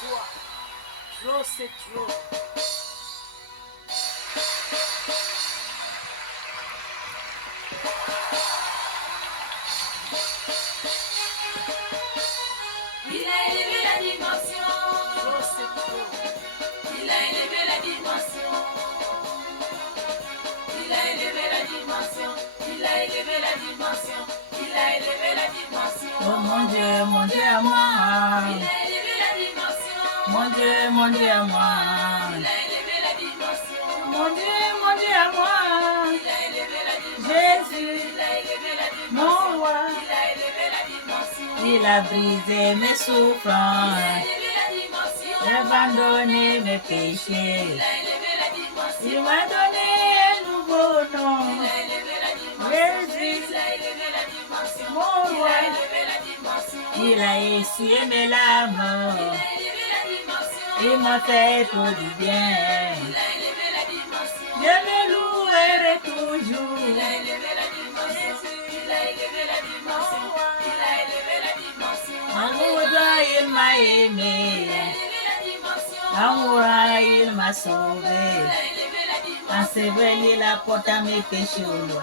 toi. Trop, c'est trop. Il a élevé la dimension. Trop, c'est trop. Il a élevé la dimension. Il a élevé la dimension. Il a élevé la dimension. Il a élevé la dimension. Oh mon Dieu à moi. Il a élevé la dimension. Mon Dieu à moi. Il a élevé la dimension. Mon Dieu à moi. Il a élevé la dimension. Jésus, Il a élevé la dimension. mon roi. Il a élevé la dimension. Il a brisé mes souffrances, Élevé la dimension. abandonné mes péchés. Il a élevé la dimension. Il m'a donné un nouveau nom. Il a élevé la dimension. Jésus, Il a élevé la dimension. mon Il a roi. élevé la dimension. Il a essuyé mes larmes. Il a élevé la dimension. Il m'a fait tout du bien. Il a élevé la dimension. Je me louerai Il toujours. a élevé la dimension. Il a élevé la dimension. Il a élevé la dimension. Amoureux, il m'a aimé. Il a élevé la dimension. Amoureux, il m'a Il sauvé. a élevé la dimension. Enseveli la porte à mes péchés au Il a loin.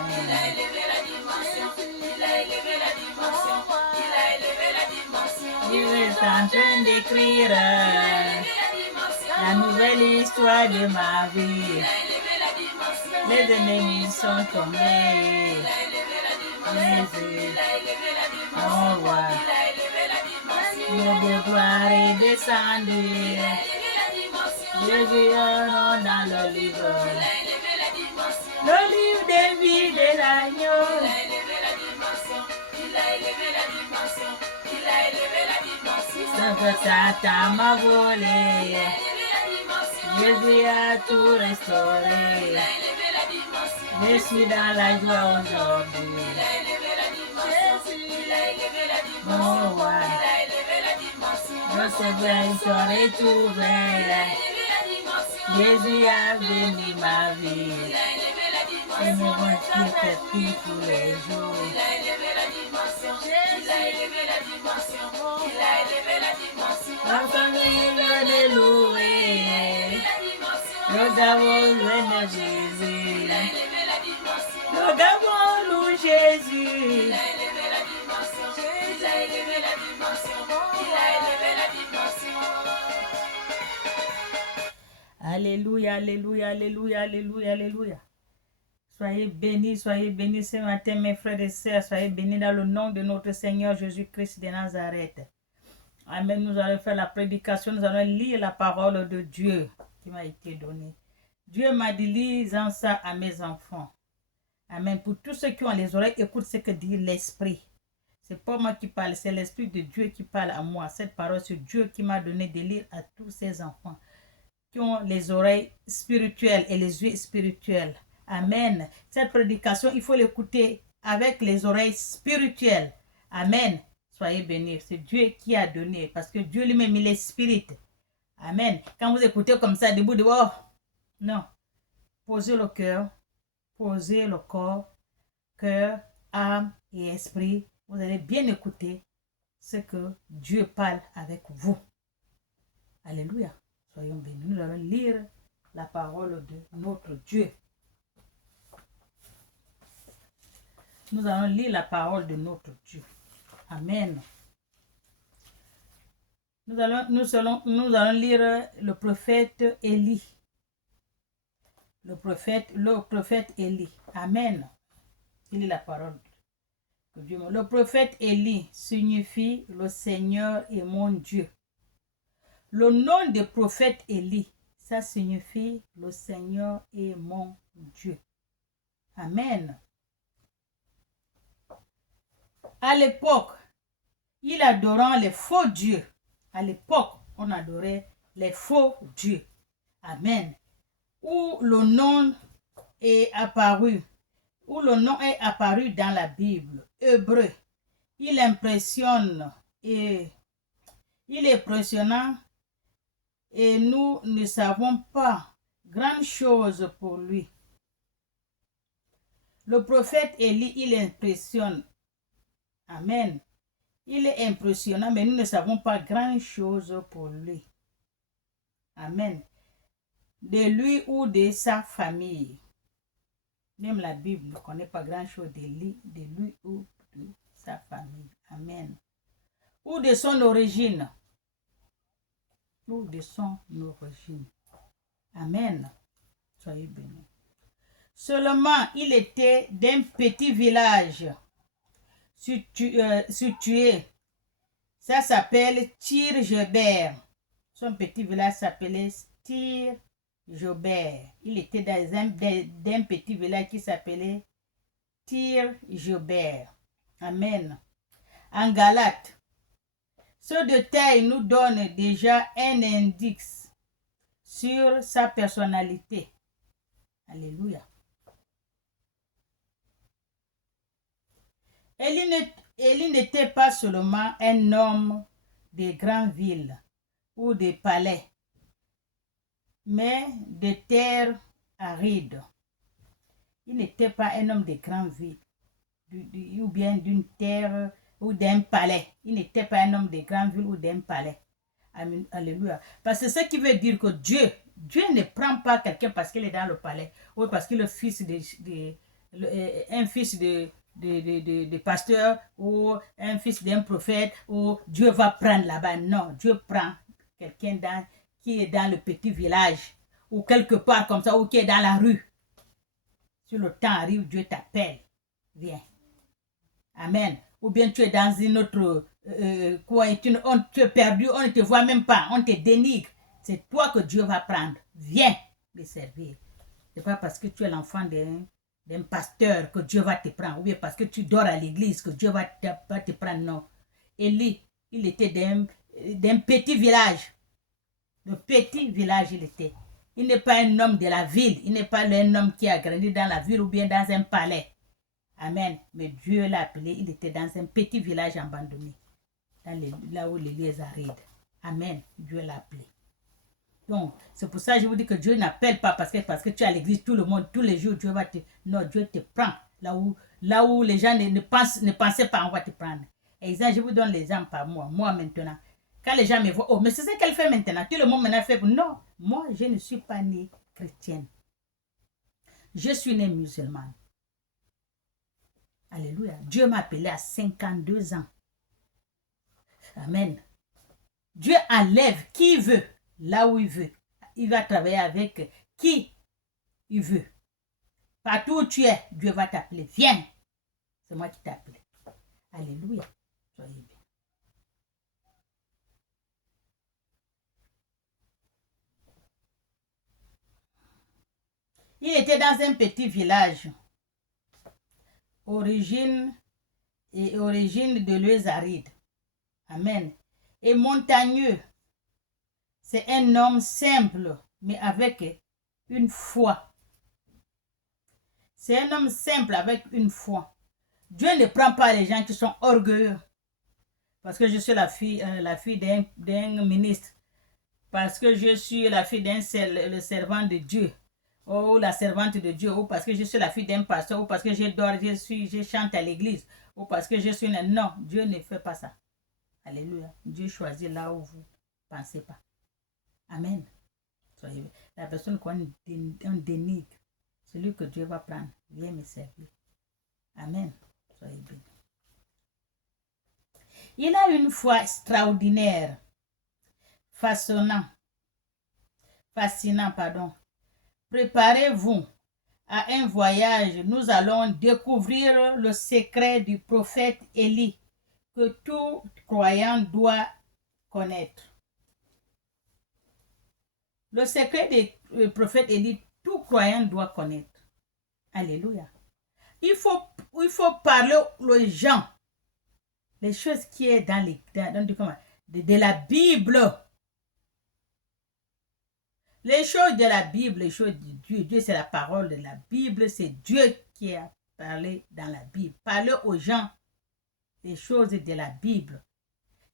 élevé la dimension. Il a élevé la dimension. Il a élevé la dimension. Il est en train d'écrire Il a élevé la dimension. la nouvelle histoire de ma vie. Il a élevé la dimension. Les ennemis sont tombés. Il a élevé la dimension. Jésus, Il a élevé la dimension. mon roi, Il a élevé la dimension. le de gloire est descendu. Il a élevé la dimension. Jésus est nom dans le livre. Il a élevé la dimension. Le livre des vies de l'agneau. Il a élevé la dimension. Il a élevé la dimension. Il a élevé la dimension. Sauf Satan m'a volé. Il a élevé la dimension. Jésus a tout Il restauré. a élevé la dimension. Je suis dans la joie aujourd'hui. Il a élevé la dimension. Il a élevé la dimension. Mon roi, Il a élevé la dimension. je sais bien une soirée Il a ouverte. élevé la dimension. Jésus a béni ma vie. Il a élevé la Et dimension. me voici petit tous les jours. Il a élevé la dimension. Il a élevé la dimension. Il a élevé la dimension. La famille vient de louer. La dimension. Nous avons loué Jésus. Il a élevé la dimension. Nous avons loué Jésus. Il a élevé la dimension. Il a élevé la dimension. Il a élevé la dimension. Alléluia, alléluia, alléluia, alléluia, alléluia. Soyez bénis ce matin, mes frères et sœurs. Soyez bénis dans le nom de notre Seigneur Jésus-Christ de Nazareth. Amen. Nous allons faire la prédication. Nous allons lire la parole de Dieu qui m'a été donnée. Dieu m'a dit, lisant ça à mes enfants. Amen. Pour tous ceux qui ont les oreilles, écoute ce que dit l'Esprit. C'est pas moi qui parle, c'est l'Esprit de Dieu qui parle à moi. Cette parole, c'est Dieu qui m'a donné de lire à tous ces enfants qui ont les oreilles spirituelles et les yeux spirituels. Amen. Cette prédication, il faut l'écouter avec les oreilles spirituelles. Amen. Soyez bénis. C'est Dieu qui a donné parce que Dieu lui-même, il est spirit. Amen. Quand vous écoutez comme ça, debout, oh, non. Posez le cœur, posez le corps, cœur, âme et esprit. Vous allez bien écouter ce que Dieu parle avec vous. Alléluia. Soyons bénis. Nous allons lire la parole de notre Dieu. Nous allons lire la parole de notre Dieu. Amen. Nous allons lire le prophète Élie. Le prophète Élie. Amen. Il est la parole de Dieu. Le prophète Élie signifie le Seigneur est mon Dieu. Le nom de prophète Élie, ça signifie le Seigneur est mon Dieu. Amen. À l'époque, il adorait les faux dieux. À l'époque, on adorait les faux dieux. Amen. Où le nom est apparu dans la Bible, hébreu. Il impressionne et il est impressionnant et nous ne savons pas grand chose pour lui. Le prophète Élie, il impressionne. Amen. Il est impressionnant, mais nous ne savons pas grand chose pour lui. Amen. De lui ou de sa famille. Même la Bible ne connaît pas grand-chose de lui ou de sa famille. Amen. Ou de son origine. Ou de son origine. Amen. Soyez bénis. Seulement, il était d'un petit village situé. Ça s'appelle Tir-Jobert. Son petit village s'appelait Tir-Jobert. Il était d'un petit village qui s'appelait Tir-Jobert. Amen. En Galate, ce détail nous donne déjà un indice sur sa personnalité. Alléluia. Élie n'était pas seulement un homme de grandes villes ou de palais, mais de terres arides. Il n'était pas un homme de grandes villes ou bien d'une terre ou d'un palais. Il n'était pas un homme de grandes villes ou d'un palais. Amen. Alléluia. Parce que ce qui veut dire que Dieu ne prend pas quelqu'un parce qu'il est dans le palais ou parce qu'il est un fils de pasteur ou un fils d'un prophète ou Dieu va prendre là-bas. Non, Dieu prend quelqu'un qui est dans le petit village ou quelque part comme ça ou qui est dans la rue. Si le temps arrive, Dieu t'appelle. Viens. Amen. Ou bien tu es dans une autre coin, tu es perdu, on ne te voit même pas, on te dénigre. C'est toi que Dieu va prendre. Viens me servir. Ce n'est pas parce que tu es l'enfant d'un pasteur que Dieu va te prendre, ou bien parce que tu dors à l'église que Dieu va te prendre. Non. Élie, il était d'un petit village. Le petit village, il était. Il n'est pas un homme de la ville. Il n'est pas un homme qui a grandi dans la ville ou bien dans un palais. Amen. Mais Dieu l'a appelé. Il était dans un petit village abandonné. Là où les lieux arides. Amen. Dieu l'a appelé. Donc, c'est pour ça que je vous dis que Dieu n'appelle pas parce que tu es à l'église tout le monde, tous les jours, Dieu va te... Non, Dieu te prend. Là où les gens ne pensaient pas, on va te prendre. Exemple, je vous donne l'exemple par moi. Moi, maintenant, quand les gens me voient, oh, mais c'est ce qu'elle fait maintenant. Tout le monde maintenant fait. Non, moi, je ne suis pas née chrétienne. Je suis née musulmane. Alléluia. Dieu m'a appelé à 52 ans. Amen. Dieu enlève qui il veut, là où il veut. Il va travailler avec qui il veut. Partout où tu es, Dieu va t'appeler. Viens. C'est moi qui t'ai appelé. Alléluia. Soyez bien. Il était dans un petit village. Origine de lieux arides. Amen. Et montagneux. C'est un homme simple, mais avec une foi. C'est un homme simple avec une foi. Dieu ne prend pas les gens qui sont orgueilleux. Parce que je suis la fille d'un ministre. Parce que je suis la fille le servant de Dieu. Ou la servante de Dieu. Ou parce que je suis la fille d'un pasteur. Ou parce que je chante à l'église. Ou parce que je suis... Non, Dieu ne fait pas ça. Alléluia. Dieu choisit là où vous ne pensez pas. Amen. Soyez... La personne qu'on dénigre, celui que Dieu va prendre, viens me servir. Amen. Soyez bénis. Il a une foi extraordinaire, fascinant. Préparez-vous à un voyage. Nous allons découvrir le secret du prophète Élie que tout croyant doit connaître. Le secret du prophète Élie, tout croyant doit connaître. Alléluia. Il faut parler aux gens les choses qui est de la Bible. Les choses de la Bible, les choses de Dieu. Dieu, c'est la parole de la Bible. C'est Dieu qui a parlé dans la Bible. Parler aux gens les choses de la Bible.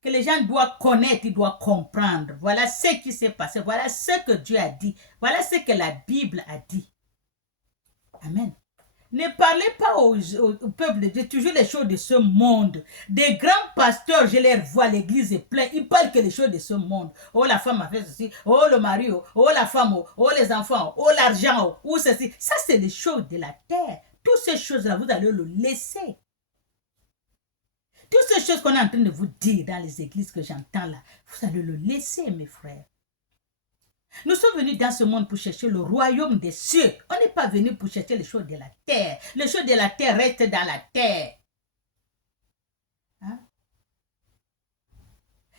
Que les gens doivent connaître, ils doivent comprendre. Voilà ce qui s'est passé. Voilà ce que Dieu a dit. Voilà ce que la Bible a dit. Amen. Ne parlez pas au peuple de Dieu, toujours les choses de ce monde. Des grands pasteurs, je les vois, l'église est pleine. Ils parlent que les choses de ce monde. Oh, la femme a fait ceci. Oh, le mari. Oh, la femme. Oh, les enfants. Oh, l'argent. Oh, ceci. Ça, c'est les choses de la terre. Toutes ces choses-là, vous allez le laisser. Toutes ces choses qu'on est en train de vous dire dans les églises que j'entends là, vous allez le laisser, mes frères. Nous sommes venus dans ce monde pour chercher le royaume des cieux. On n'est pas venu pour chercher les choses de la terre. Les choses de la terre restent dans la terre. Hein?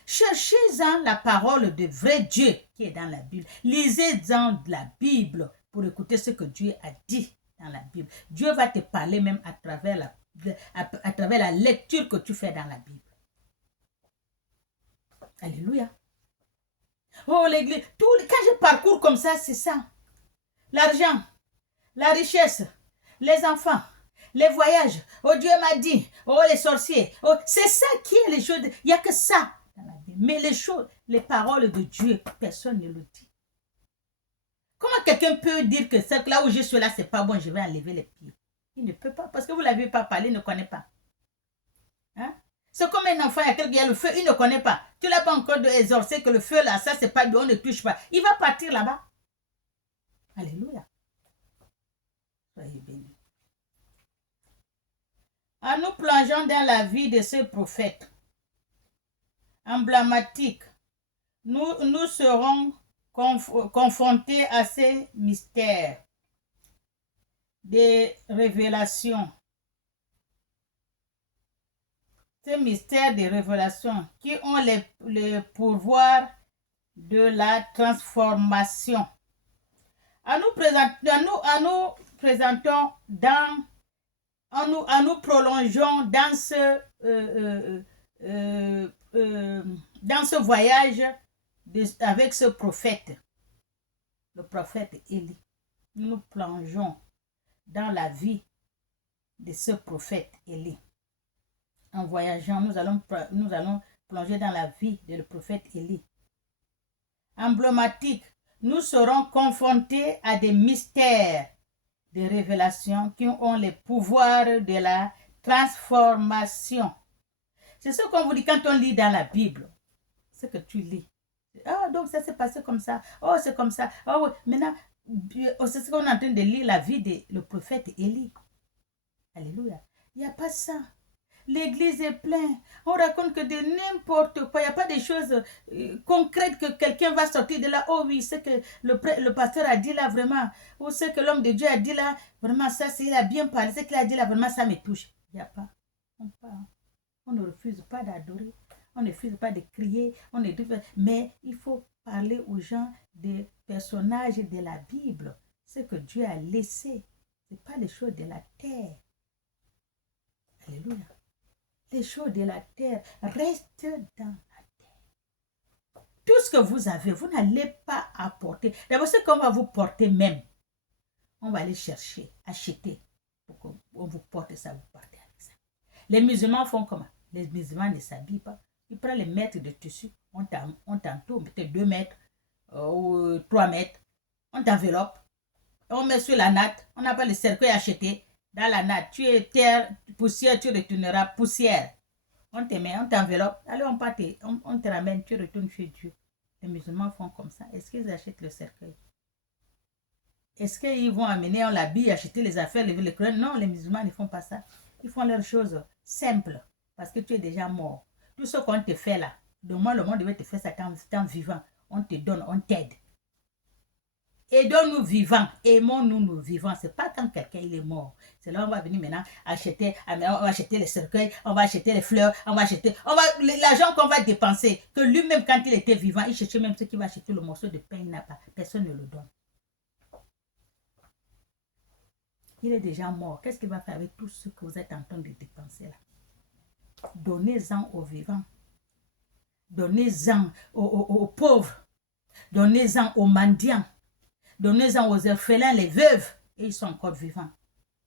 Cherchez-en la parole de vrai Dieu qui est dans la Bible. Lisez-en la Bible pour écouter ce que Dieu a dit dans la Bible. Dieu va te parler même à travers la lecture que tu fais dans la Bible. Alléluia. Oh, l'église, quand je parcours comme ça, c'est ça. L'argent, la richesse, les enfants, les voyages. Oh, Dieu m'a dit. Oh, les sorciers. Oh, c'est ça qui est les choses. Il n'y a que ça dans la Bible. Mais les choses, les paroles de Dieu, personne ne le dit. Comment quelqu'un peut dire que là où je suis là, c'est pas bon, je vais enlever les pieds? Il ne peut pas, parce que vous ne l'avez pas parlé, il ne connaît pas. Hein? C'est comme un enfant, il y a le feu, il ne connaît pas. Tu ne l'as pas encore exorcé que le feu là, ça c'est pas bien, on ne touche pas. Il va partir là-bas. Alléluia. Soyez bénis. En nous plongeant dans la vie de ce prophète emblématique, nous serons confrontés à ces mystères des révélations. Ces mystères des révélations qui ont le pouvoir de la transformation. En nous prolongeons dans ce voyage avec ce prophète, le prophète Élie. Nous plongeons dans la vie de ce prophète Élie. En voyageant, nous allons plonger dans la vie de le prophète Élie. Emblématique, nous serons confrontés à des mystères de révélation qui ont le pouvoir de la transformation. C'est ce qu'on vous dit quand on lit dans la Bible. Ce que tu lis. Ah, donc ça s'est passé comme ça. Oh, c'est comme ça. Oh, oui. Maintenant, c'est ce qu'on est en train de lire la vie de le prophète Élie. Alléluia. Il n'y a pas ça. L'église est pleine. On raconte que de n'importe quoi. Il n'y a pas de choses concrètes que quelqu'un va sortir de là. Oh oui, c'est que le pasteur a dit là vraiment. Ou ce que l'homme de Dieu a dit là. Vraiment, ça, il a bien parlé. Ce qu'il a dit là, vraiment, ça me touche. Il n'y a pas. On ne refuse pas d'adorer. On ne refuse pas de crier. Mais il faut parler aux gens des personnages de la Bible. Ce que Dieu a laissé. Ce n'est pas les choses de la terre. Alléluia. Les choses de la terre restent dans la terre. Tout ce que vous avez, vous n'allez pas apporter. D'abord, ce qu'on va vous porter même, on va aller chercher, acheter, pour qu'on vous porte ça, vous partez avec ça. Les musulmans font comment? Les musulmans ne s'habillent pas. Ils prennent les mètres de tissu, on t'entoure, peut-être 2 mètres ou 3 mètres, on t'enveloppe, on met sur la natte, on n'a pas le cercueil acheté. Dans la natte, tu es terre, poussière, tu retourneras poussière. On te met, on t'enveloppe. Allez, on te ramène, tu retournes chez Dieu. Les musulmans font comme ça. Est-ce qu'ils achètent le cercueil? Est-ce qu'ils vont amener, on l'habille, acheter les affaires, lever les crânes? Non, les musulmans ne font pas ça. Ils font leurs choses simples. Parce que tu es déjà mort. Tout ce qu'on te fait là, demain le monde devait te faire ça tant vivant. On te donne, on t'aide. Aidons-nous vivants, aimons-nous nous vivants. Ce n'est pas quand quelqu'un il est mort. C'est là on va venir maintenant acheter les cercueils, on va acheter les fleurs, l'argent qu'on va dépenser, que lui-même quand il était vivant, il cherchait même ce qu'il va acheter le morceau de pain, il n'a pas. Personne ne le donne. Il est déjà mort. Qu'est-ce qu'il va faire avec tout ce que vous êtes en train de dépenser là? Donnez-en aux vivants. Donnez-en aux pauvres. Donnez-en aux mendiants. Donnez-en aux orphelins, les veuves. Et ils sont encore vivants.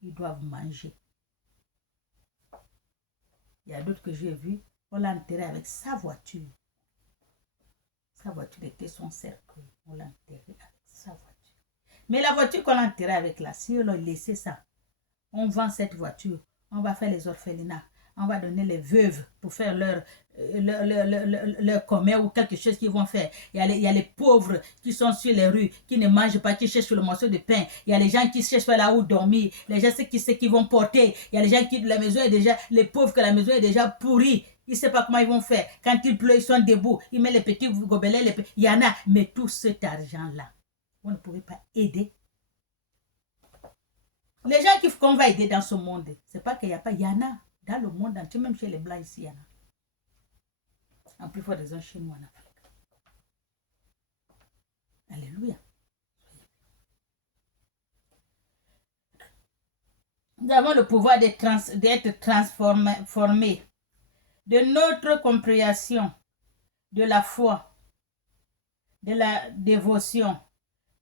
Ils doivent manger. Il y a d'autres que j'ai vus. On l'a enterré avec sa voiture. Sa voiture était son cercueil. On l'a enterré avec sa voiture. Mais la voiture qu'on l'a enterré avec là, si on l'a laissé ça, On vend cette voiture. On va faire les orphelinats. On va donner les veuves pour faire leur commerce ou quelque chose qu'ils vont faire. Il y a les pauvres qui sont sur les rues, qui ne mangent pas, qui cherchent le morceau de pain. Il y a les gens qui cherchent là où dormir. Les gens qui vont porter. Il y a les gens qui, la maison est déjà, les pauvres que la maison est déjà pourrie. Ils ne savent pas comment ils vont faire. Quand il pleut, ils sont debout. Ils mettent les petits gobelets. Il y en a. Mais tout cet argent-là, vous ne pouvez pas aider. Les gens qu'on va aider dans ce monde, ce n'est pas qu'il n'y a pas, il y en a. Dans le monde entier, même chez les Blancs ici, il y en a. En plus forte raison chez nous en Afrique. Alléluia. Nous avons le pouvoir d'être transformés de notre compréhension, de la foi, de la dévotion,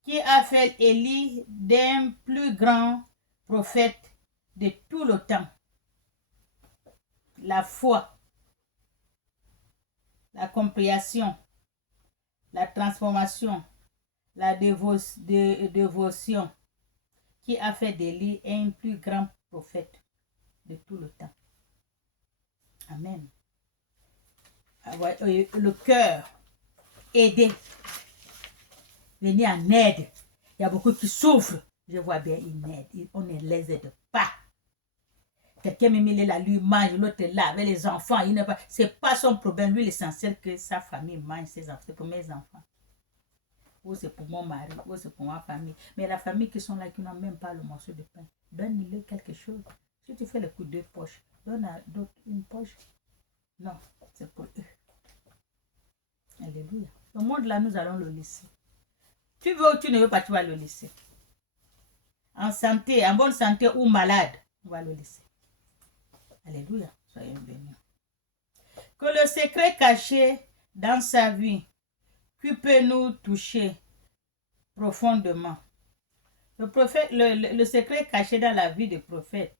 qui a fait Élie d'un plus grand prophète de tout le temps. La foi, la compréhension, la transformation, la dévotion, qui a fait d'Élie un plus grand prophète de tout le temps. Amen. Le cœur, aider, venir en aide. Il y a beaucoup qui souffrent. Je vois bien une aide. On ne les aide pas. Quelqu'un me met là, lui mange, l'autre est là avec les enfants. Ce n'est pas son problème. Lui, l'essentiel que sa famille mange ses enfants. C'est pour mes enfants. Ou c'est pour mon mari, ou c'est pour ma famille. Mais la famille qui sont là, qui n'ont même pas le morceau de pain, donne-leur quelque chose. Si tu fais le coup de poche, donne à d'autres une poche. Non, c'est pour eux. Alléluia. Le monde là, nous allons le laisser. Tu veux ou tu ne veux pas, tu vas le laisser. En santé, en bonne santé ou malade, on va le laisser. Alléluia. Soyez bénis. Que le secret caché dans sa vie, qui peut nous toucher profondément. Le secret caché dans la vie du prophète,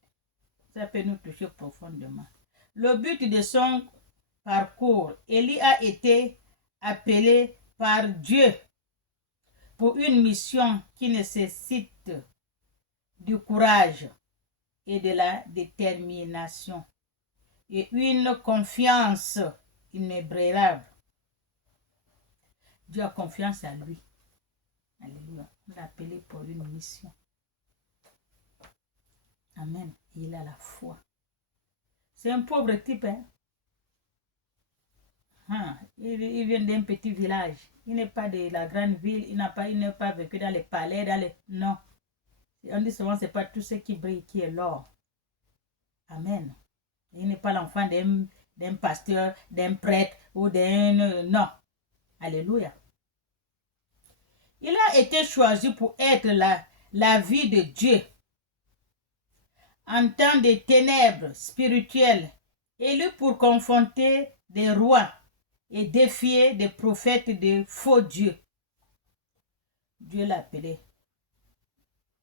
ça peut nous toucher profondément. Le but de son parcours, Élie a été appelé par Dieu pour une mission qui nécessite du courage et de la détermination et une confiance inébranlable. Dieu a confiance en lui. Alléluia. On l'a appelé pour une mission. Amen. Il a la foi. C'est un pauvre type. Il vient d'un petit village. Il n'est pas de la grande ville. Il n'est pas vécu dans les palais. Non. On dit souvent, ce n'est pas tout ce qui brille qui est l'or. Amen. Il n'est pas l'enfant d'un pasteur, d'un prêtre ou d'un... Non. Alléluia. Il a été choisi pour être la vie de Dieu. En temps de ténèbres spirituelles, élu pour confronter des rois et défier des prophètes de faux dieux. Dieu l'a appelé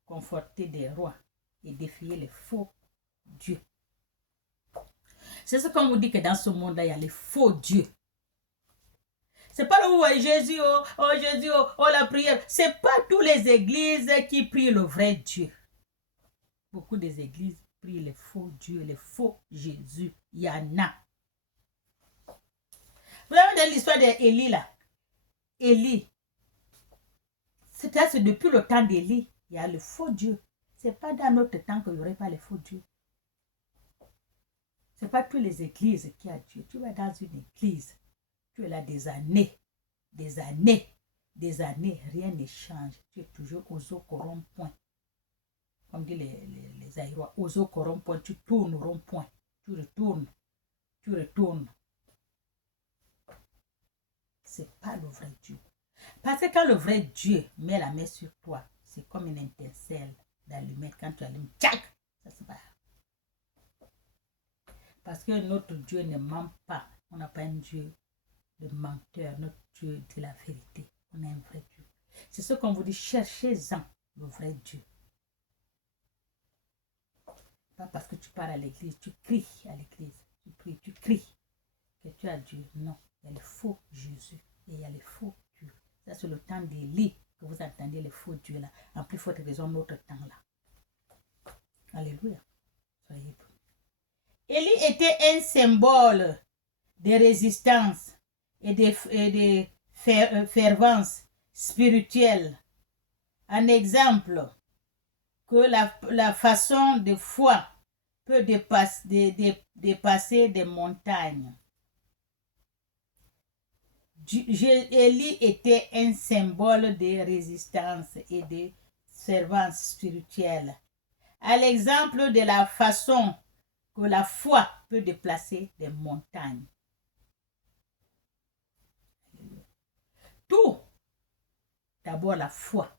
conforter des rois et défier les faux dieux. C'est ce qu'on vous dit que dans ce monde-là, il y a les faux dieux. C'est pas le où Jésus, Jésus, la prière. C'est pas toutes les églises qui prient le vrai Dieu. Beaucoup des églises prient les faux dieux, les faux Jésus. Il y en a. Vous avez dans l'histoire d'Élie là. Élie. C'est depuis le temps d'Élie. Il y a le faux Dieu. C'est pas dans notre temps qu'il n'y aurait pas les faux dieux. C'est pas toutes les églises qui a Dieu. Tu vas dans une église. Tu es là des années, rien ne change. Tu es toujours aux eaux corrompoints. Comme dit les Aïrois, aux eaux corrompoints, tu tournes au rond-point. Tu retournes. C'est pas le vrai Dieu. Parce que quand le vrai Dieu met la main sur toi, c'est comme une étincelle d'allumette. Quand tu allumes, tchac, ça se barre. Parce que notre Dieu ne ment pas. On n'a pas un Dieu de menteur, notre Dieu dit la vérité. On a un vrai Dieu. C'est ce qu'on vous dit, cherchez-en le vrai Dieu. Pas parce que tu pars à l'église, tu cries à l'église, tu cries que tu as Dieu. Non, il y a le faux Jésus et il y a les faux dieux. Ça c'est le temps d'Élie que vous entendez les faux dieux là. En plus forte raison, notre temps là. Alléluia. Soyez bénis. Élie était un symbole de résistance et de fervence spirituelle. Un exemple que la façon de foi peut dépasser des montagnes. Élie était un symbole de résistance et de servance spirituelle. À l'exemple de la façon que la foi peut déplacer des montagnes. Tout, d'abord la foi.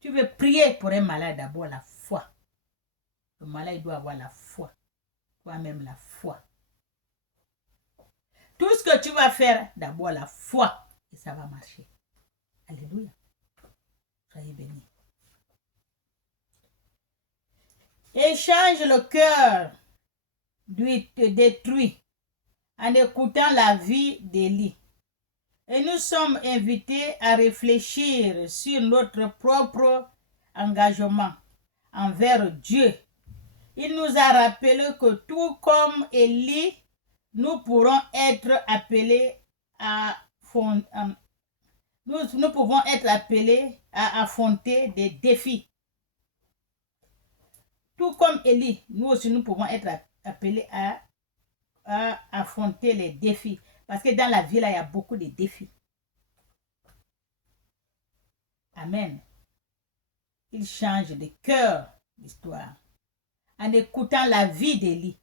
Tu veux prier pour un malade, d'abord la foi. Le malade doit avoir la foi. Toi-même la foi. Tout ce que tu vas faire, d'abord la foi. Et ça va marcher. Alléluia. Soyez bénis. Échange le cœur détruit en écoutant la vie d'Élie. Et nous sommes invités à réfléchir sur notre propre engagement envers Dieu. Il nous a rappelé que tout comme Élie, nous pourrons être appelés à affronter des défis. Tout comme Élie, nous aussi nous pouvons être appelés à affronter les défis. Parce que dans la vie, là, il y a beaucoup de défis. Amen. Il change de cœur l'histoire en écoutant la vie d'Élie.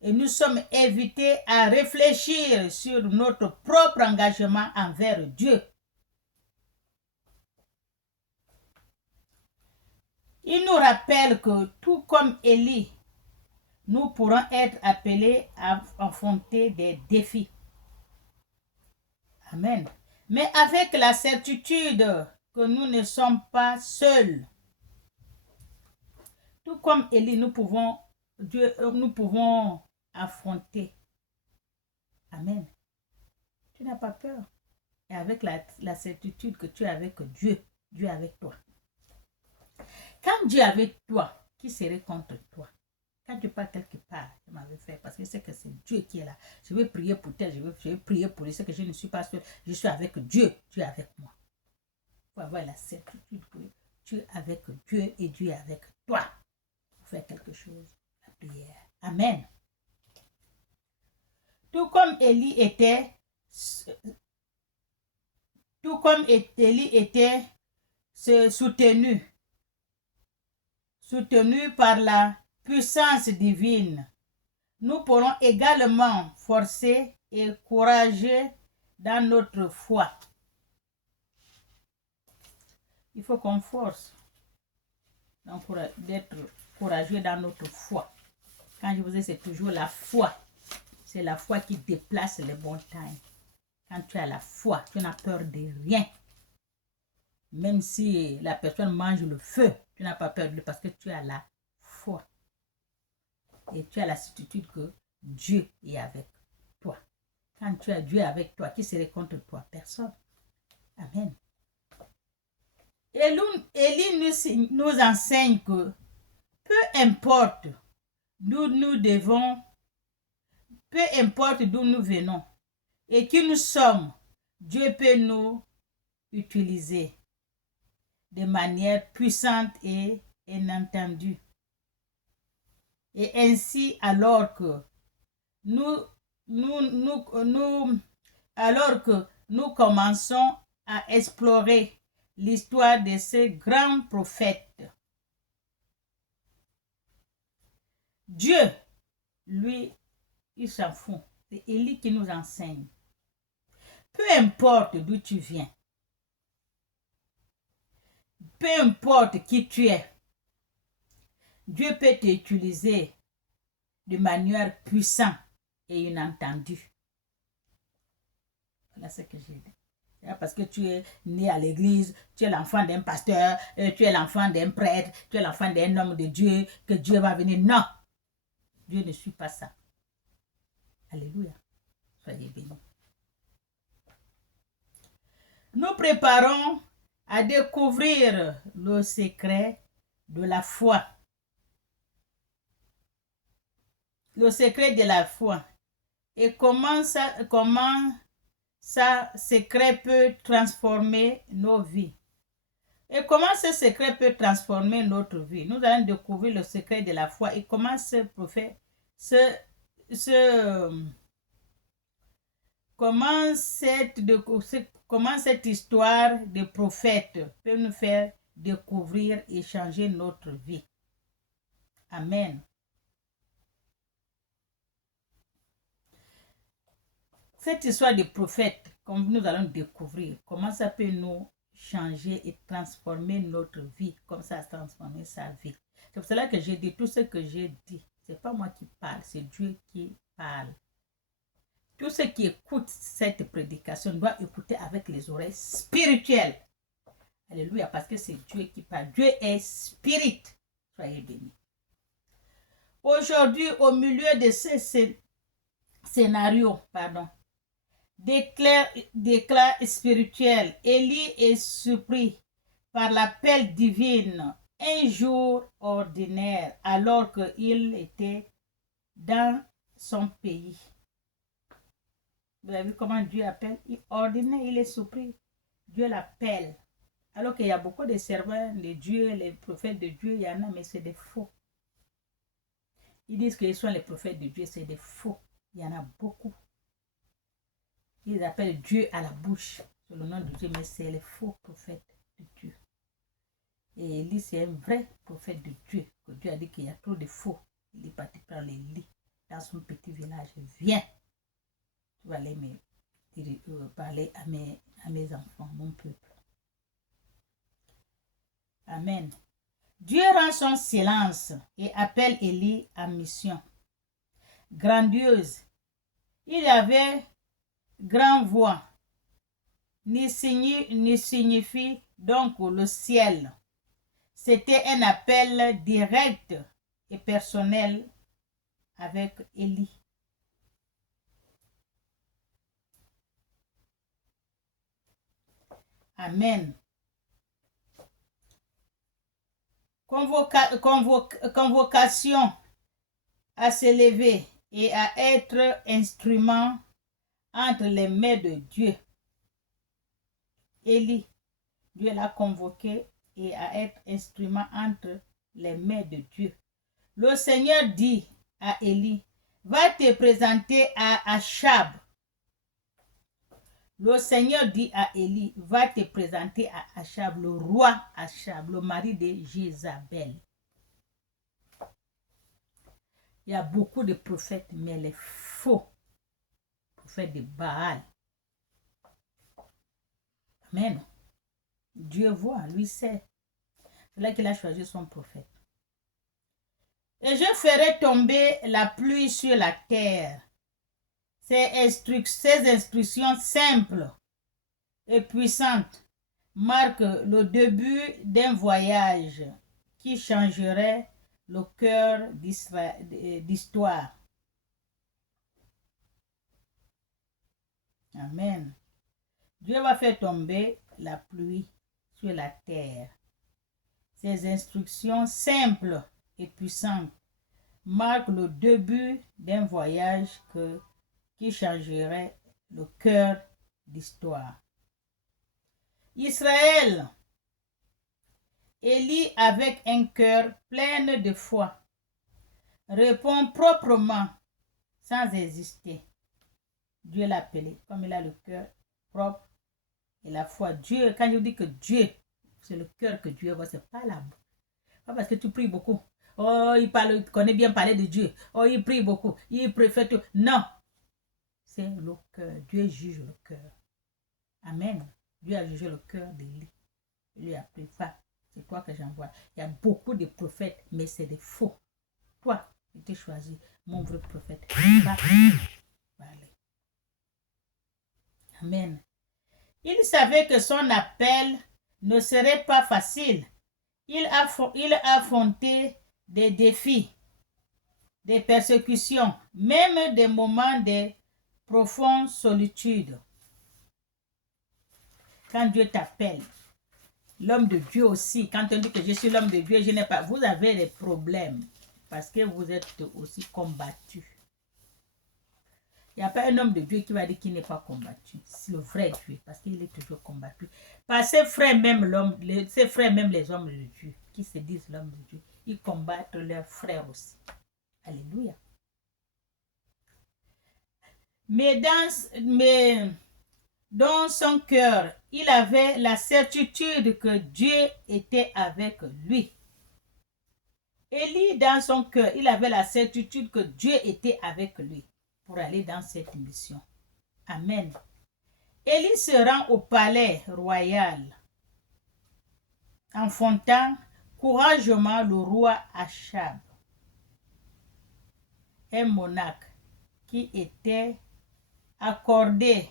Et nous sommes invités à réfléchir sur notre propre engagement envers Dieu. Il nous rappelle que tout comme Élie, nous pourrons être appelés à affronter des défis. Amen. Mais avec la certitude que nous ne sommes pas seuls. Tout comme Élie, nous pouvons affronter. Amen. Tu n'as pas peur. Et avec la certitude que tu es avec Dieu, Dieu est avec toi. Quand Dieu est avec toi, qui serait contre toi? Quand tu pars quelque part, je m'avais fait, parce que c'est que c'est Dieu qui est là. Je vais prier pour tel, je vais prier pour lui. C'est que je ne suis pas seul, je suis avec Dieu. Dieu est avec moi. Il faut avoir la certitude que tu es avec Dieu et Dieu est avec toi. Pour faire quelque chose, la prière. Amen. Tout comme Élie était soutenu par la puissance divine, nous pourrons également forcer et courager dans notre foi. Il faut qu'on force d'être courageux dans notre foi. Quand je vous dis, c'est toujours la foi. C'est la foi qui déplace les montagnes. Quand tu as la foi, tu n'as peur de rien. Même si la personne mange le feu, tu n'as pas peur de lui parce que tu as la foi. Et tu as la certitude que Dieu est avec toi. Quand tu as Dieu avec toi, qui serait contre toi? Personne. Amen. Élie nous enseigne que peu importe d'où nous venons et qui nous sommes, Dieu peut nous utiliser de manière puissante et inattendue. Et ainsi, alors que nous commençons à explorer l'histoire de ces grands prophètes, Dieu, lui, il s'en fout. C'est Élie qui nous enseigne. Peu importe d'où tu viens, peu importe qui tu es, Dieu peut t'utiliser de manière puissante et inattendue. Voilà ce que j'ai dit. Parce que tu es né à l'église, tu es l'enfant d'un pasteur, tu es l'enfant d'un prêtre, tu es l'enfant d'un homme de Dieu, que Dieu va venir. Non, Dieu ne suit pas ça. Alléluia. Soyez bénis. Nous préparons à découvrir le secret de la foi le secret de la foi. Et comment ça secret peut transformer nos vies. Et comment ce secret peut transformer notre vie. Nous allons découvrir le secret de la foi et comment ce prophète, comment cette histoire de prophète peut nous faire découvrir et changer notre vie. Amen. Cette histoire de prophète, comme nous allons découvrir, comment ça peut nous changer et transformer notre vie, comme ça a transformé sa vie. C'est pour cela que j'ai dit tout ce que j'ai dit. Ce n'est pas moi qui parle, c'est Dieu qui parle. Tous ceux qui écoutent cette prédication doivent écouter avec les oreilles spirituelles. Alléluia, parce que c'est Dieu qui parle. Dieu est spirit. Soyez bénis. Aujourd'hui, au milieu de ce scénario, d'éclat spirituel, Élie est surpris par l'appel divin un jour ordinaire, alors qu'il était dans son pays. Vous avez vu comment Dieu appelle? Ordinaire, il est surpris. Dieu l'appelle. Alors qu'il y a beaucoup de servants de Dieu, les prophètes de Dieu, il y en a, mais c'est des faux. Ils disent qu'ils sont les prophètes de Dieu, c'est des faux. Il y en a beaucoup. Ils appellent Dieu à la bouche, sur le nom de Dieu, mais c'est les faux prophètes de Dieu. Et Élie, c'est un vrai prophète de Dieu, que Dieu a dit qu'il y a trop de faux. Il est parti par Élie dans son petit village. Viens, tu vas aller parler à mes enfants, mon peuple. Amen. Dieu rend son silence et appelle Élie à mission grandiose. Il avait grand voix, ni signifie donc le ciel. C'était un appel direct et personnel avec Élie. Amen. Convocation à se lever et à être instrument entre les mains de Dieu. Élie, Dieu l'a convoqué et à être instrument entre les mains de Dieu. Le Seigneur dit à Élie, va te présenter à Achab. Le Seigneur dit à Élie, va te présenter à Achab, le roi Achab, le mari de Jézabel. Il y a beaucoup de prophètes, mais les faux prophètes de Baal. Amen. Dieu voit, lui sait. C'est là qu'il a choisi son prophète. Et je ferai tomber la pluie sur la terre. Ces instructions simples et puissantes marquent le début d'un voyage qui changerait le cœur d'histoire. Amen. Dieu va faire tomber la pluie sur la terre. Ces instructions simples et puissantes marquent le début d'un voyage qui changerait le cœur d'histoire. Israël, Élie avec un cœur plein de foi, répond proprement sans hésiter. Dieu l'a appelé, comme il a le cœur propre et la foi. Dieu, quand je dis que Dieu, c'est le cœur que Dieu voit, c'est pas la bouche. Pas parce que tu pries beaucoup. Oh, il connaît bien parler de Dieu. Oh, il prie beaucoup. Il préfère tout. Non. C'est le cœur. Dieu juge le cœur. Amen. Dieu a jugé le cœur d'Élie. Il lui a pris, va, c'est toi que j'envoie. Il y a beaucoup de prophètes, mais c'est des faux. Toi, je t'ai choisi, mon vrai prophète. Va. Amen. Il savait que son appel ne serait pas facile. Il a affronté des défis, des persécutions, même des moments de profonde solitude. Quand Dieu t'appelle, l'homme de Dieu aussi, quand on dit que je suis l'homme de Dieu, je n'ai pas, vous avez des problèmes. Parce que vous êtes aussi combattus. Il n'y a pas un homme de Dieu qui va dire qu'il n'est pas combattu. C'est le vrai Dieu, parce qu'il est toujours combattu. Par ses frères, même les hommes de Dieu, qui se disent l'homme de Dieu, ils combattent leurs frères aussi. Alléluia. Mais dans son cœur, il avait la certitude que Dieu était avec lui. Élie, dans son cœur, il avait la certitude que Dieu était avec lui pour aller dans cette mission. Amen. Élie se rend au palais royal, affrontant courageusement le roi Achab, un monarque qui était accordé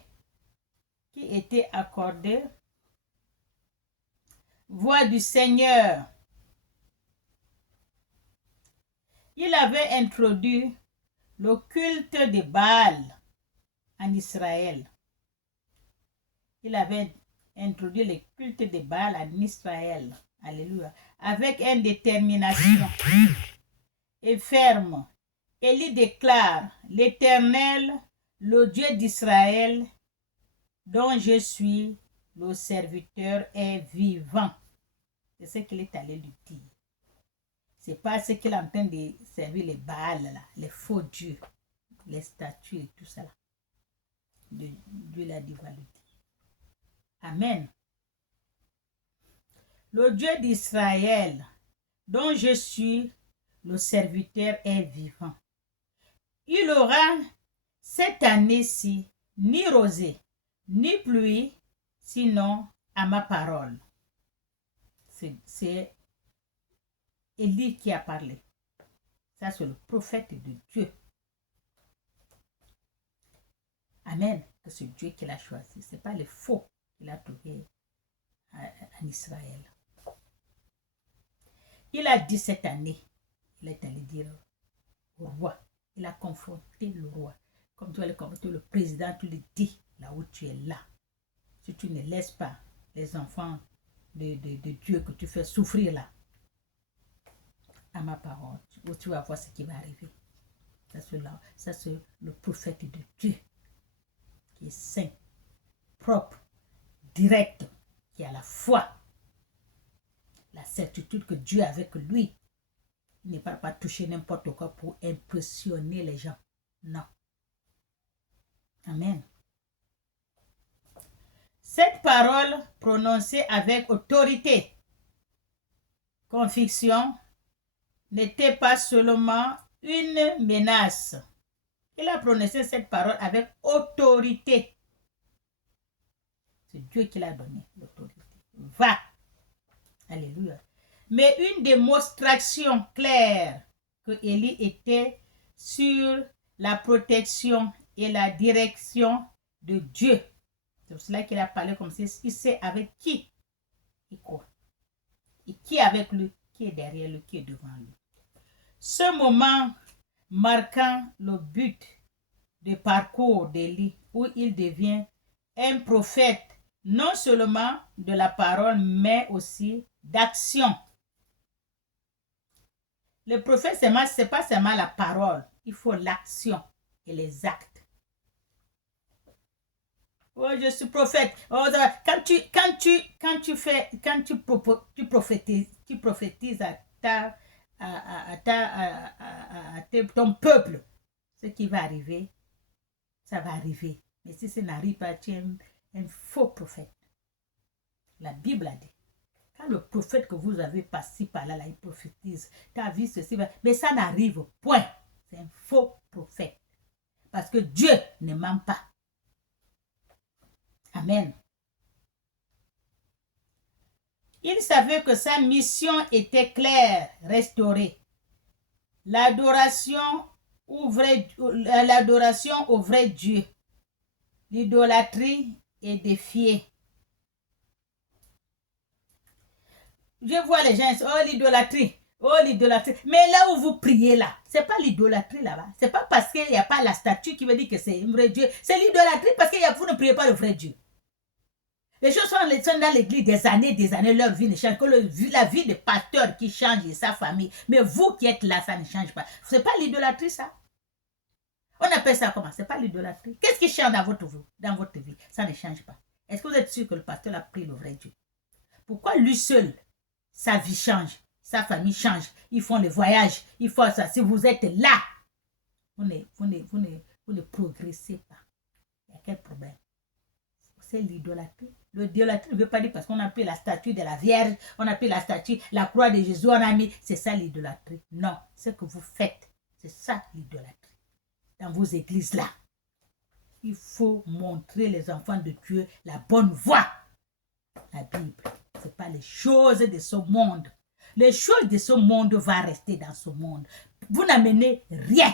voix du Seigneur. Il avait introduit le culte de Baal en Israël. Il avait introduit le culte de Baal en Israël. Alléluia. Avec une détermination et ferme. Élie déclare: l'Éternel, le Dieu d'Israël, dont je suis le serviteur, est vivant. C'est ce qu'il est allé lui dire. C'est pas ce qu'il est en train de servir les Baals, là, les faux dieux, les statues et tout ça. Là. Dieu l'a dit, va le dire. Amen. Le Dieu d'Israël, dont je suis le serviteur, est vivant. Il aura cette année-ci ni rosée, ni pluie, sinon à ma parole. C'est Élie qui a parlé. Ça, c'est le prophète de Dieu. Amen. Que c'est Dieu qui l'a choisi. Ce n'est pas les faux qu'il a trouvé en Israël. Il a dit cette année, il est allé dire au roi. Il a confronté le roi. Comme tu allais confronter le président, tu lui dis là où tu es là. Si tu ne laisses pas les enfants de Dieu que tu fais souffrir là, à ma parole, tu vas voir ce qui va arriver. Ça c'est le prophète de Dieu qui est saint, propre, direct, qui a la foi, la certitude que Dieu est avec lui. Il ne parle pas toucher n'importe quoi pour impressionner les gens. Non. Amen. Cette parole prononcée avec autorité, conviction, n'était pas seulement une menace. Il a prononcé cette parole avec autorité. C'est Dieu qui l'a donné l'autorité. Va. Alléluia. Mais une démonstration claire que Élie était sur la protection et la direction de Dieu. C'est pour cela qu'il a parlé comme ça. Il sait avec qui il court. Et qui est avec lui, qui est derrière lui, qui est devant lui. Ce moment marquant le but du parcours d'Élie, où il devient un prophète, non seulement de la parole, mais aussi d'action. Le prophète, ce n'est pas seulement la parole, il faut l'action et les actes. Oh, je suis prophète. Oh, quand tu prophétises à ton peuple, ce qui va arriver, ça va arriver. Mais si ça n'arrive pas, tu es un faux prophète. La Bible a dit. Quand le prophète que vous avez passé par là, il prophétise, tu as vu ceci, mais ça n'arrive point. C'est un faux prophète. Parce que Dieu ne ment pas. Amen. Il savait que sa mission était claire, restaurée. L'adoration au vrai Dieu. L'idolâtrie est défiée. Je vois les gens, oh l'idolâtrie, oh l'idolâtrie. Mais là où vous priez là, c'est pas l'idolâtrie là-bas. C'est pas parce qu'il n'y a pas la statue qui veut dire que c'est un vrai Dieu. C'est l'idolâtrie parce que vous ne priez pas le vrai Dieu. Les choses sont dans l'église des années, leur vie ne change que la vie de pasteur qui change et sa famille. Mais vous qui êtes là, ça ne change pas. Ce n'est pas l'idolâtrie, ça. On appelle ça comment? Ce n'est pas l'idolâtrie. Qu'est-ce qui change dans votre vie? Ça ne change pas. Est-ce que vous êtes sûr que le pasteur a pris le vrai Dieu? Pourquoi lui seul, sa vie change, sa famille change, ils font les voyages, ils font ça. Si vous êtes là, vous ne progressez pas. Il y a quel problème? C'est l'idolâtrie. L'idolâtrie ne veut pas dire parce qu'on a pris la statue de la Vierge, on a pris la statue, la croix de Jésus, on a mis. C'est ça l'idolâtrie. Non, ce que vous faites, c'est ça l'idolâtrie. Dans vos églises-là, il faut montrer les enfants de Dieu la bonne voie. La Bible, ce n'est pas les choses de ce monde. Les choses de ce monde vont rester dans ce monde. Vous n'amenez rien.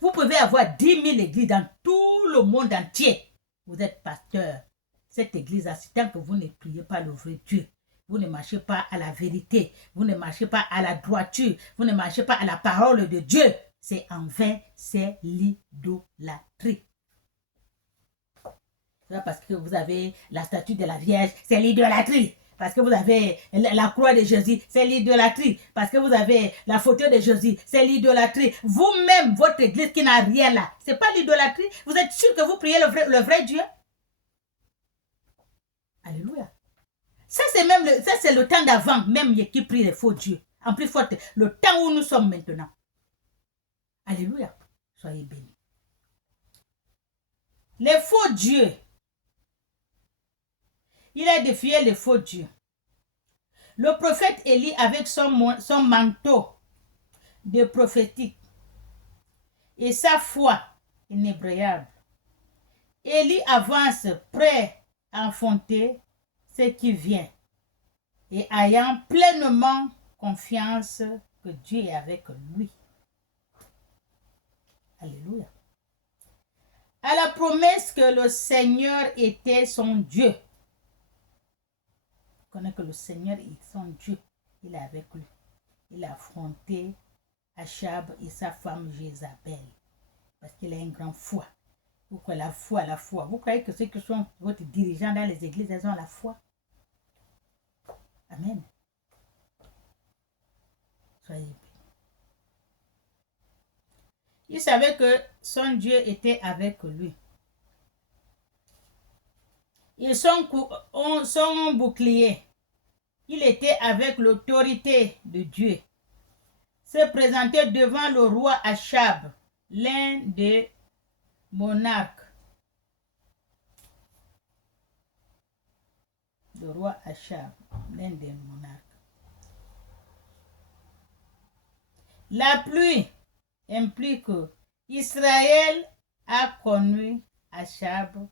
Vous pouvez avoir 10 000 églises dans tout le monde entier. Vous êtes pasteur. Cette église-là, c'est tant que vous ne priez pas le vrai Dieu. Vous ne marchez pas à la vérité. Vous ne marchez pas à la droiture. Vous ne marchez pas à la parole de Dieu. C'est en vain, c'est l'idolâtrie. Parce que vous avez la statue de la Vierge, c'est l'idolâtrie. Parce que vous avez la croix de Jésus, c'est l'idolâtrie. Parce que vous avez la photo de Jésus, c'est l'idolâtrie. Vous-même, votre église qui n'a rien là, ce n'est pas l'idolâtrie. Vous êtes sûr que vous priez le vrai Dieu? Alléluia. Ça, c'est le temps d'avant, même qui prie les faux dieux. En plus forte, le temps où nous sommes maintenant. Alléluia. Soyez bénis. Les faux dieux. Il a défié les faux dieux. Le prophète Élie, avec son manteau de prophétique et sa foi inébranlable, Élie avance prêt à affronter ce qui vient et ayant pleinement confiance que Dieu est avec lui. Alléluia. À la promesse que le Seigneur était son Dieu. Il connaît que le Seigneur est son Dieu. Il est avec lui. Il a affronté Achab et sa femme Jézabel. Parce qu'il a une grande foi. Pourquoi la foi. Vous croyez que ceux qui sont votre dirigeants dans les églises, elles ont la foi? Amen. Soyez bénis. Il savait que son Dieu était avec lui. Et son bouclier, il était avec l'autorité de Dieu. Se présentait devant le roi Achab, l'un des monarques. Le roi Achab, l'un des monarques. La pluie implique que Israël a connu Achab,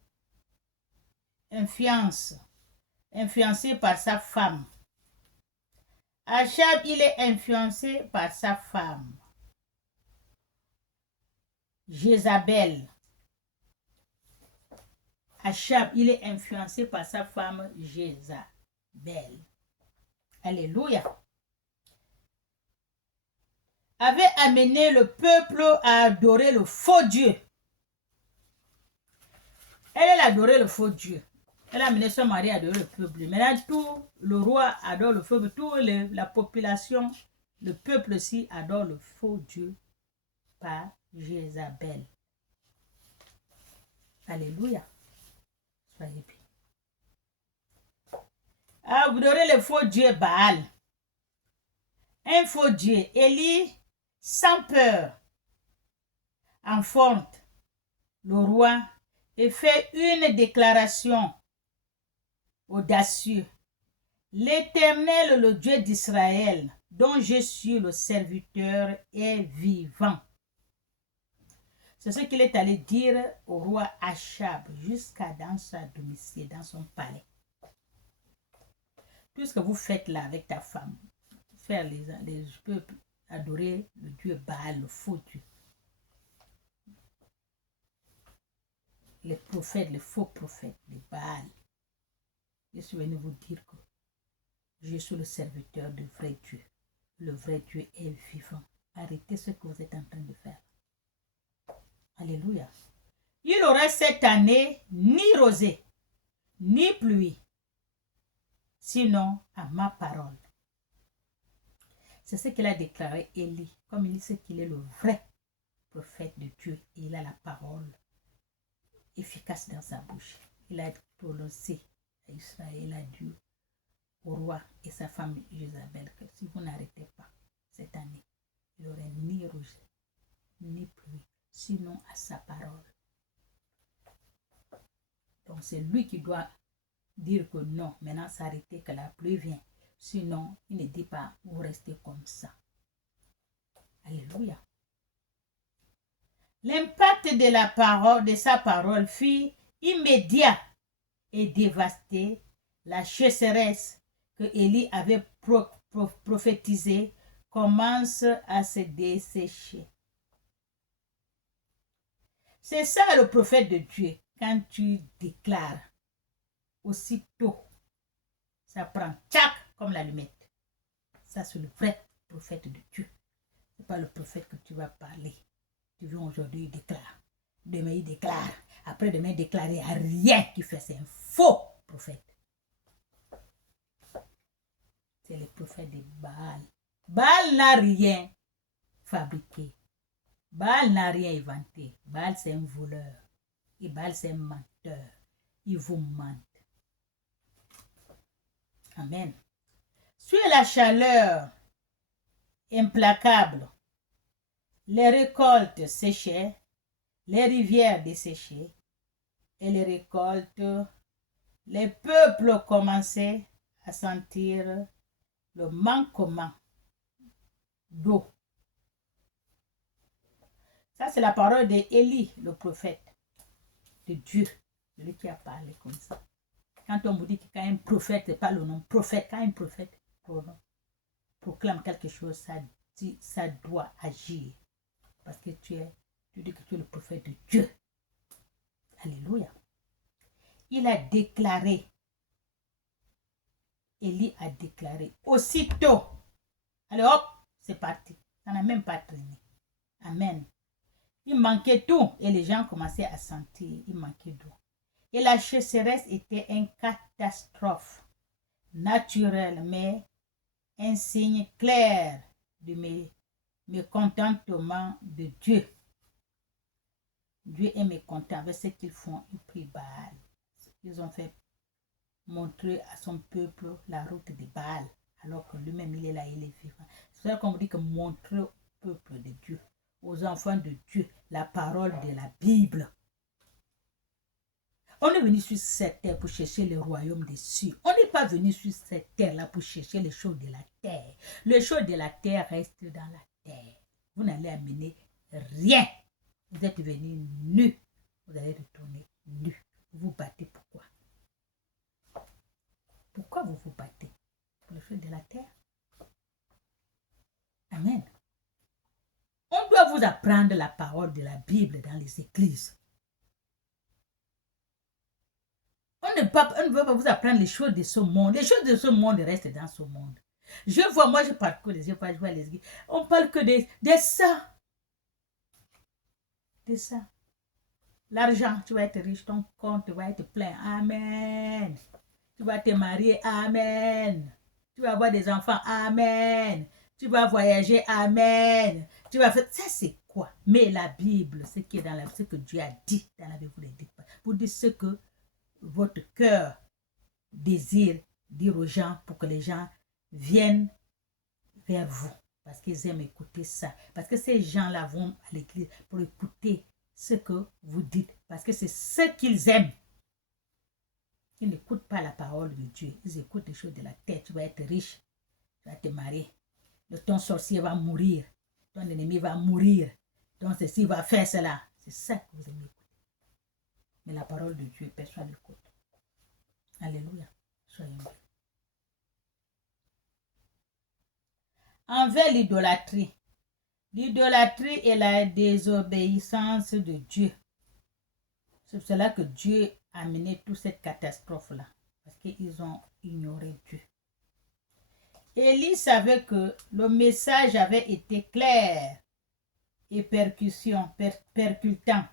influencé par sa femme. Achab, il est influencé par sa femme, Jézabel. Achab, il est influencé par sa femme Jézabel. Alléluia. Avait amené le peuple à adorer le faux Dieu. Elle a adoré le faux Dieu. Elle a amené son mari à adorer le peuple. Maintenant, tout le roi adore le faux Dieu. Toute la population, le peuple aussi adore le faux Dieu par Jézabel. Alléluia. Soyez bien. Adorer le faux Dieu Baal. Un faux Dieu. Élie, sans peur, affronte le roi et fait une déclaration audacieuse. L'Éternel, le Dieu d'Israël, dont je suis le serviteur, est vivant. C'est ce qu'il est allé dire au roi Achab jusqu'à dans sa domicile, dans son palais. Tout ce que vous faites là avec ta femme, faire les peuples adorer le Dieu Baal, le faux Dieu. Les prophètes, les faux prophètes, les Baal. Je suis venu vous dire que je suis le serviteur du vrai Dieu. Le vrai Dieu est vivant. Arrêtez ce que vous êtes en train de faire. Alléluia. Il aura cette année ni rosée, ni pluie, sinon à ma parole. C'est ce qu'il a déclaré Élie, comme il sait qu'il est le vrai prophète de Dieu. Et il a la parole efficace dans sa bouche. Il a prononcé à Israël, a dit au roi et sa femme Jézabel que si vous n'arrêtez pas cette année, il n'y aurait ni rouge, ni pluie, sinon à sa parole. Donc c'est lui qui doit dire que non, maintenant s'arrêter que la pluie vient. Sinon, il ne dit pas, vous restez comme ça. Alléluia. L'impact de la parole, de sa parole fut immédiat et dévasté. La chasseresse que Élie avait prophétisée commence à se dessécher. C'est ça le prophète de Dieu. Quand tu déclares, aussitôt, ça prend tchac comme l'allumette. Ça, c'est le vrai prophète de Dieu. Ce n'est pas le prophète que tu vas parler. Tu viens aujourd'hui, il déclare. Demain, il déclare. Après, demain, il déclare. Il n'y a rien qui fait. C'est un faux prophète. C'est le prophète de Baal. Baal n'a rien fabriqué. Baal n'a rien inventé. Baal, c'est un voleur. Et Baal, c'est un menteur. Il vous ment. Amen. Sur la chaleur implacable, les récoltes séchaient, les rivières desséchées, et les récoltes, les peuples commençaient à sentir le manquement d'eau. Ça, c'est la parole d'Élie, le prophète de Dieu, celui qui a parlé comme ça. Quand on vous dit que quand un prophète, c'est pas le nom prophète, quand un prophète proclame quelque chose, ça doit agir. Parce que tu dis que tu es le prophète de Dieu. Alléluia. Il a déclaré, Élie a déclaré, aussitôt. Alors hop, c'est parti. Ça n'a même pas traîné. Amen. Il manquait tout et les gens commençaient à sentir, il manquait d'eau. Et la sécheresse était une catastrophe naturelle, mais un signe clair de mécontentement de Dieu. Dieu est mécontent avec ce qu'ils font. Ils prient Baal. Ils ont fait montrer à son peuple la route de Baal, alors que lui-même il est là, il est vivant. C'est ça qu'on dit que montrer au peuple de Dieu, aux enfants de Dieu, la parole de la Bible. On est venu sur cette terre pour chercher le royaume des cieux. On n'est pas venu sur cette terre-là pour chercher les choses de la terre. Les choses de la terre restent dans la terre. Vous n'allez amener rien. Vous êtes venus nus. Vous allez retourner nus. Vous vous battez pourquoi? Pourquoi vous vous battez? Pour les choses de la terre? Amen. On doit vous apprendre la parole de la Bible dans les églises. On ne veut pas vous apprendre les choses de ce monde. Les choses de ce monde restent dans ce monde. Moi je parcours les yeux, je vois les églises. On parle que de ça. De ça. L'argent, tu vas être riche, ton compte va être plein. Amen. Tu vas te marier. Amen. Tu vas avoir des enfants. Amen. Tu vas voyager. Amen. Tu vas faire. Ça, c'est quoi? Mais la Bible, ce qui est dans la Bible, ce que Dieu a dit dans la Bible, vous ne le dites pas. Vous dites ce que votre cœur désire dire aux gens pour que les gens viennent vers vous. Parce qu'ils aiment écouter ça. Parce que ces gens-là vont à l'église pour écouter ce que vous dites. Parce que c'est ce qu'ils aiment. Ils n'écoutent pas la parole de Dieu. Ils écoutent les choses de la terre. Tu vas être riche. Tu vas te marier. Ton sorcier va mourir. Ton ennemi va mourir. Ton ceci va faire cela. C'est ça que vous aimez écouter. Mais la parole de Dieu, personne n'écoute. Alléluia. Soyez heureux. Envers l'idolâtrie. L'idolâtrie est la désobéissance de Dieu. C'est cela que Dieu a mené toute cette catastrophe-là. Parce qu'ils ont ignoré Dieu. Élie savait que le message avait été clair et percutant.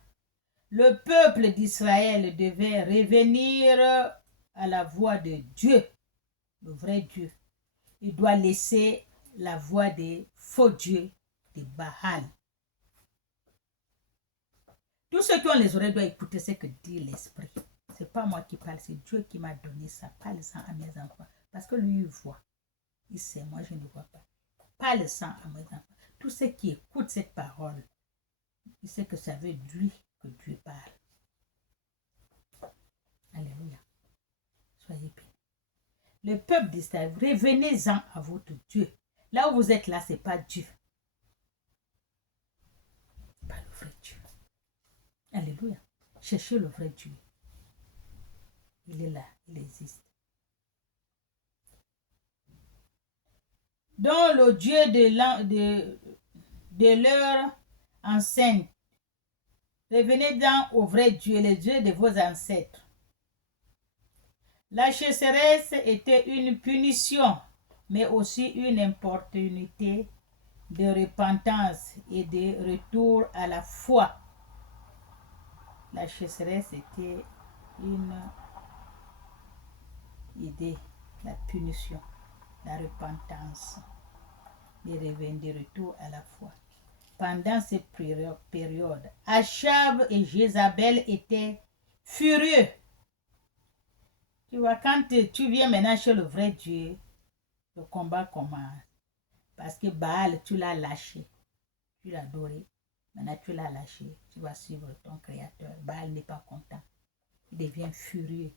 Le peuple d'Israël devait revenir à la voix de Dieu, le vrai Dieu. Il doit laisser la voix des faux dieux, des Baal. Tous ceux qui ont les oreilles doivent écouter ce que dit l'Esprit. Ce n'est pas moi qui parle, c'est Dieu qui m'a donné ça. Parle-en à mes enfants. Parce que lui, il voit. Il sait, moi, je ne vois pas. Parle-en à mes enfants. Tous ceux qui écoutent cette parole, ils savent que ça veut dire que Dieu parle. Alléluia. Soyez bénis. Le peuple d'Israël, revenez-en à votre Dieu. Là où vous êtes là, ce n'est pas Dieu. Pas le vrai Dieu. Alléluia. Cherchez le vrai Dieu. Il est là, il existe. Dont le Dieu de leur enseigne. Revenez-en au vrai Dieu, le Dieu de vos ancêtres. La chasseresse était une punition, mais aussi une opportunité de repentance et de retour à la foi. La chasseresse était une idée, la punition, la repentance, de retour à la foi. Pendant cette période, Achab et Jézabel étaient furieux. Tu vois, quand tu viens maintenant chez le vrai Dieu, le combat commence. Parce que Baal, tu l'as lâché. Tu l'as adoré. Maintenant, tu l'as lâché. Tu vas suivre ton créateur. Baal n'est pas content. Il devient furieux.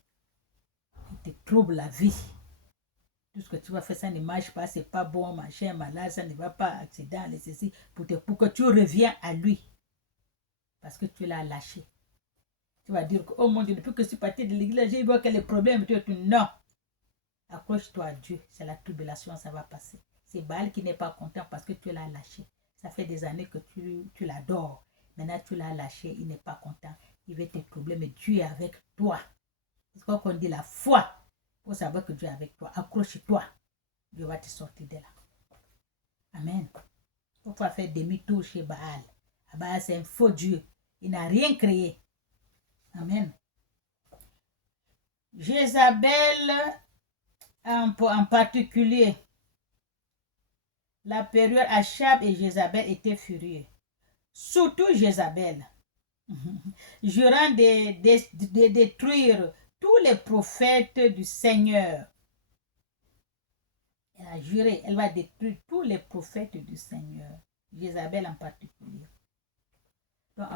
Il te trouble la vie. Tout ce que tu vas faire, ça ne marche pas. C'est pas bon, machin, malade. Ça ne va pas, accident, ceci. Pour que tu reviens à lui. Parce que tu l'as lâché. Tu vas dire que, oh mon Dieu, depuis que je suis parti de l'église, j'ai vu que les problèmes, non. Accroche-toi à Dieu, c'est la tribulation, ça va passer. C'est Baal qui n'est pas content parce que tu l'as lâché. Ça fait des années que tu l'adores. Maintenant, tu l'as lâché, il n'est pas content. Il va te troubler, mais Dieu est avec toi. C'est ce qu'on dit, la foi. Il faut savoir que Dieu est avec toi. Accroche-toi. Dieu va te sortir de là. Amen. Il faut pas faire demi-tour chez Baal. Baal, c'est un faux Dieu. Il n'a rien créé. Amen. Jézabel, en particulier, la période Achab et Jézabel étaient furieux. Surtout Jézabel, jurant de détruire tous les prophètes du Seigneur. Elle a juré, elle va détruire tous les prophètes du Seigneur. Jézabel en particulier. Donc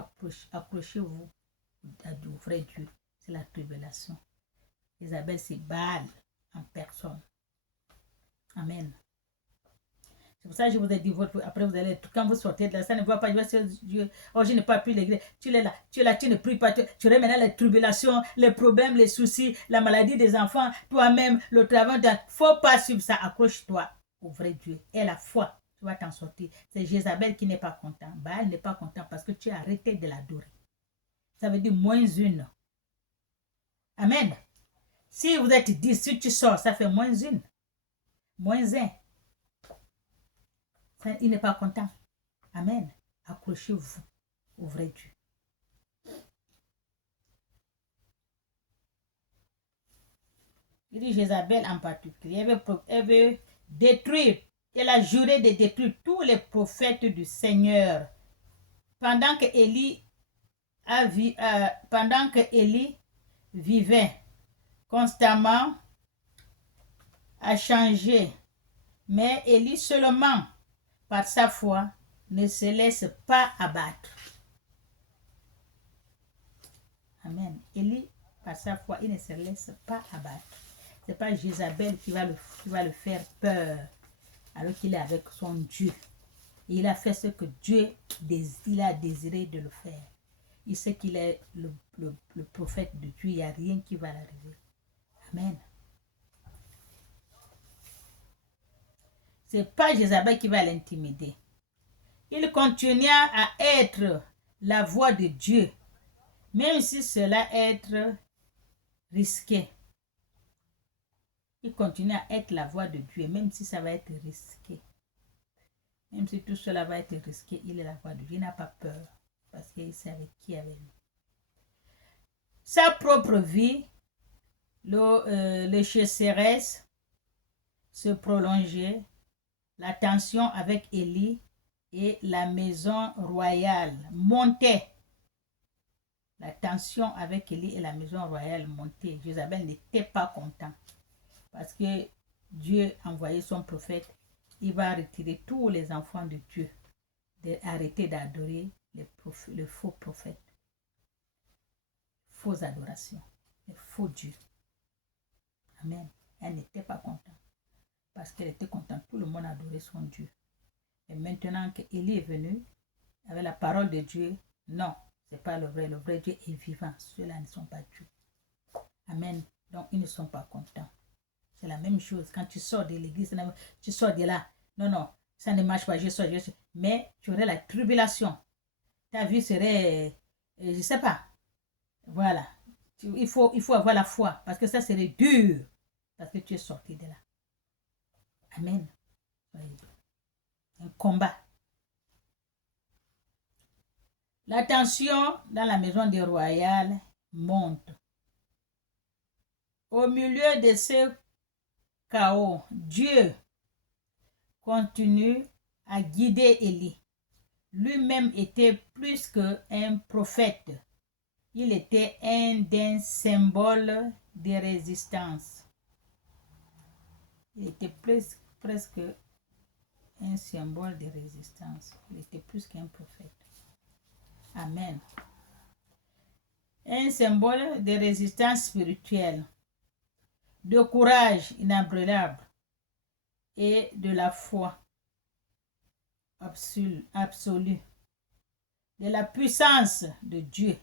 accrochez-vous au vrai Dieu. C'est la tribulation. Jézabel, c'est Baal en personne. Amen. C'est pour ça que je vous ai dit, après vous allez, quand vous sortez de là, ça ne va pas, Dieu, oh je n'ai pas pu l'église, tu es là, tu ne pries pas, tu remets maintenant les tribulations, les problèmes, les soucis, la maladie des enfants, toi-même, le travail, il ne faut pas suivre ça, accroche-toi au vrai Dieu et la foi, tu vas t'en sortir. C'est Jézabel qui n'est pas content, Baal n'est pas content parce que tu as arrêté de l'adorer. Ça veut dire moins une. Amen. Si vous êtes 10, si tu sors, ça fait moins une. Moins un. Il n'est pas content. Amen. Accrochez-vous au vrai Dieu. Il dit Jézabel en particulier. Elle veut détruire. Elle a juré de détruire tous les prophètes du Seigneur. Pendant que Élie vivait constamment à changer. Mais Élie seulement, par sa foi, ne se laisse pas abattre. Amen. Élie, par sa foi, il ne se laisse pas abattre. Ce n'est pas Jézabel qui va le faire peur, alors qu'il est avec son Dieu. Et il a fait ce que Dieu il a désiré de le faire. Il sait qu'il est le prophète de Dieu. Il n'y a rien qui va l'arriver. Amen. Ce n'est pas Jézabel qui va l'intimider. Il continua à être la voix de Dieu, même si cela être risqué. Il continue à être la voix de Dieu, même si ça va être risqué. Même si tout cela va être risqué, il est la voix de Dieu. Il n'a pas peur, parce qu'il sait avec qui il est avec lui. Sa propre vie le chasseresse se prolongeait, la tension avec Élie et la maison royale montait. La tension avec Élie et la maison royale montait. Jézabel n'était pas content parce que Dieu a envoyé son prophète. Il va retirer tous les enfants de Dieu, d'arrêter d'adorer les faux prophètes, fausse adoration, les faux dieux. Amen. Elle n'était pas contente parce qu'elle était contente. Tout le monde adorait son Dieu. Et maintenant qu'Élie est venu avec la parole de Dieu, non, ce n'est pas le vrai. Le vrai Dieu est vivant. Ceux-là ne sont pas Dieu. Amen. Donc, ils ne sont pas contents. C'est la même chose. Quand tu sors de l'église, tu sors de là. Non, non, ça ne marche pas. Je sors. Mais tu aurais la tribulation. Ta vie serait, je ne sais pas. Voilà. Il faut avoir la foi. Parce que ça serait dur. Parce que tu es sorti de là. Amen. Un combat. La tension dans la maison des royales monte. Au milieu de ce chaos, Dieu continue à guider Élie. Lui-même était plus qu'un prophète. Il était un des symboles de résistance. Il était presque un symbole de résistance. Il était plus qu'un prophète. Amen. Un symbole de résistance spirituelle, de courage inébranlable et de la foi absolue, de la puissance de Dieu.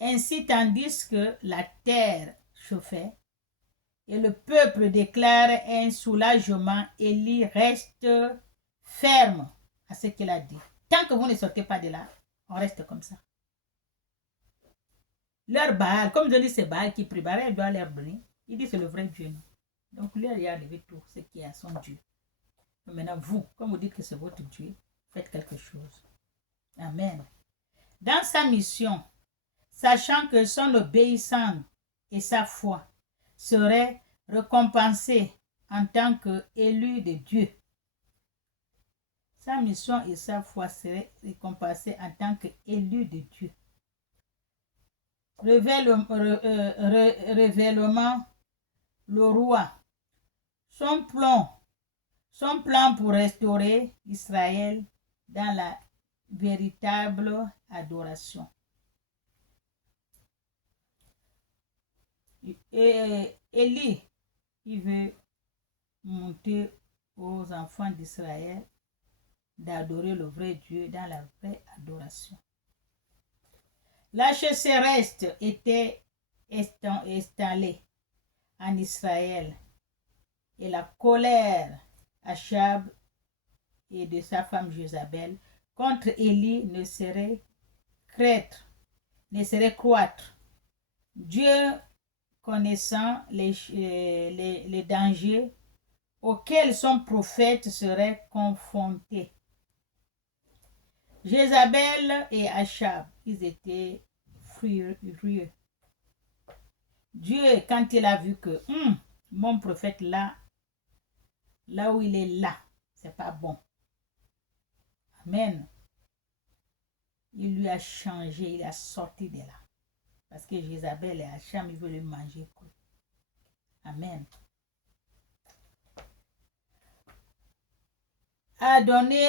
Ainsi, tandis que la terre chauffait et le peuple déclare un soulagement, Élie reste ferme à ce qu'il a dit. Tant que vous ne sortez pas de là, on reste comme ça. Leur Baal, comme je dis, c'est Baal qui prie, Baal doit leur donner. Il dit c'est le vrai Dieu. Donc lui, il a enlevé tout ce qui est à son Dieu. Mais maintenant, vous, comme vous dites que c'est votre Dieu, faites quelque chose. Amen. Dans sa mission, sachant que son obéissance et sa foi seraient récompensées en tant qu'élu de Dieu. Sa mission et sa foi seraient récompensées en tant qu'élu de Dieu. Révèlement le roi. Son plan pour restaurer Israël dans la véritable adoration. Et Élie, il veut monter aux enfants d'Israël d'adorer le vrai Dieu dans la vraie adoration. La chasseresse était installée en Israël et la colère d'Achab et de sa femme Jézabel contre Élie ne serait croître. Dieu, connaissant les dangers auxquels son prophète serait confronté. Jézabel et Achab, ils étaient furieux. Dieu, quand il a vu que mon prophète là où il est là, c'est pas bon. Amen. Il lui a changé, il a sorti de là. Parce que Jézabel et Achab, ils veulent le manger. Amen. A donné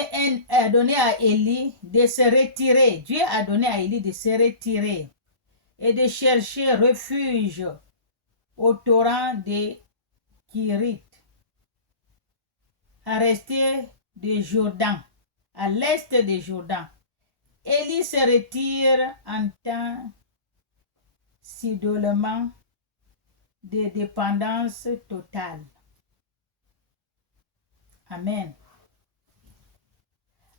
à Élie de se retirer. Dieu a donné à Élie de se retirer et de chercher refuge au torrent de Kirit, à rester de Jourdain, à l'est de Jourdain. Élie se retire en temps d'isolement, de dépendance totale. Amen.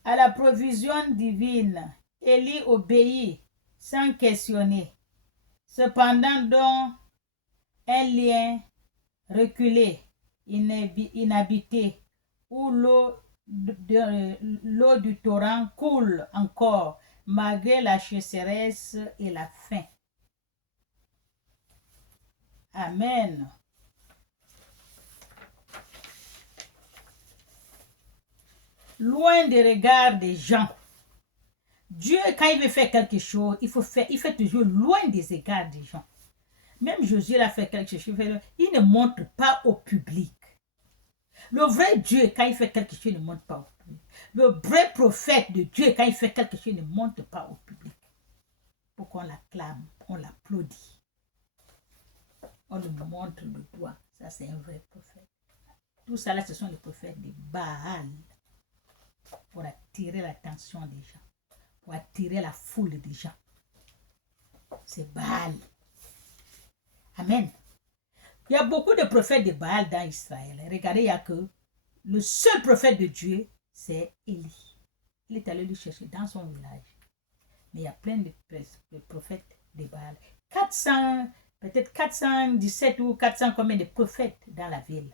À la provision divine, Élie obéit sans questionner. Cependant, dans un lien reculé, inhabité, où l'eau du torrent coule encore, malgré la sécheresse et la faim. Amen. Loin des regards des gens. Dieu, quand il veut faire quelque chose, il fait toujours loin des regards des gens. Même Jésus, il a fait quelque chose, il ne montre pas au public. Le vrai Dieu, quand il fait quelque chose, il ne montre pas au public. Le vrai prophète de Dieu, quand il fait quelque chose, il ne montre pas au public. Pour qu'on l'acclame, on l'applaudit. On lui montre le doigt. Ça, c'est un vrai prophète. Tout ça, là, ce sont les prophètes de Baal. Pour attirer l'attention des gens. Pour attirer la foule des gens. C'est Baal. Amen. Il y a beaucoup de prophètes de Baal dans Israël. Regardez, il n'y a que le seul prophète de Dieu, c'est Élie. Il est allé le chercher dans son village. Mais il y a plein de prophètes de Baal. 400, peut-être 417 ou 400 combien de prophètes dans la ville.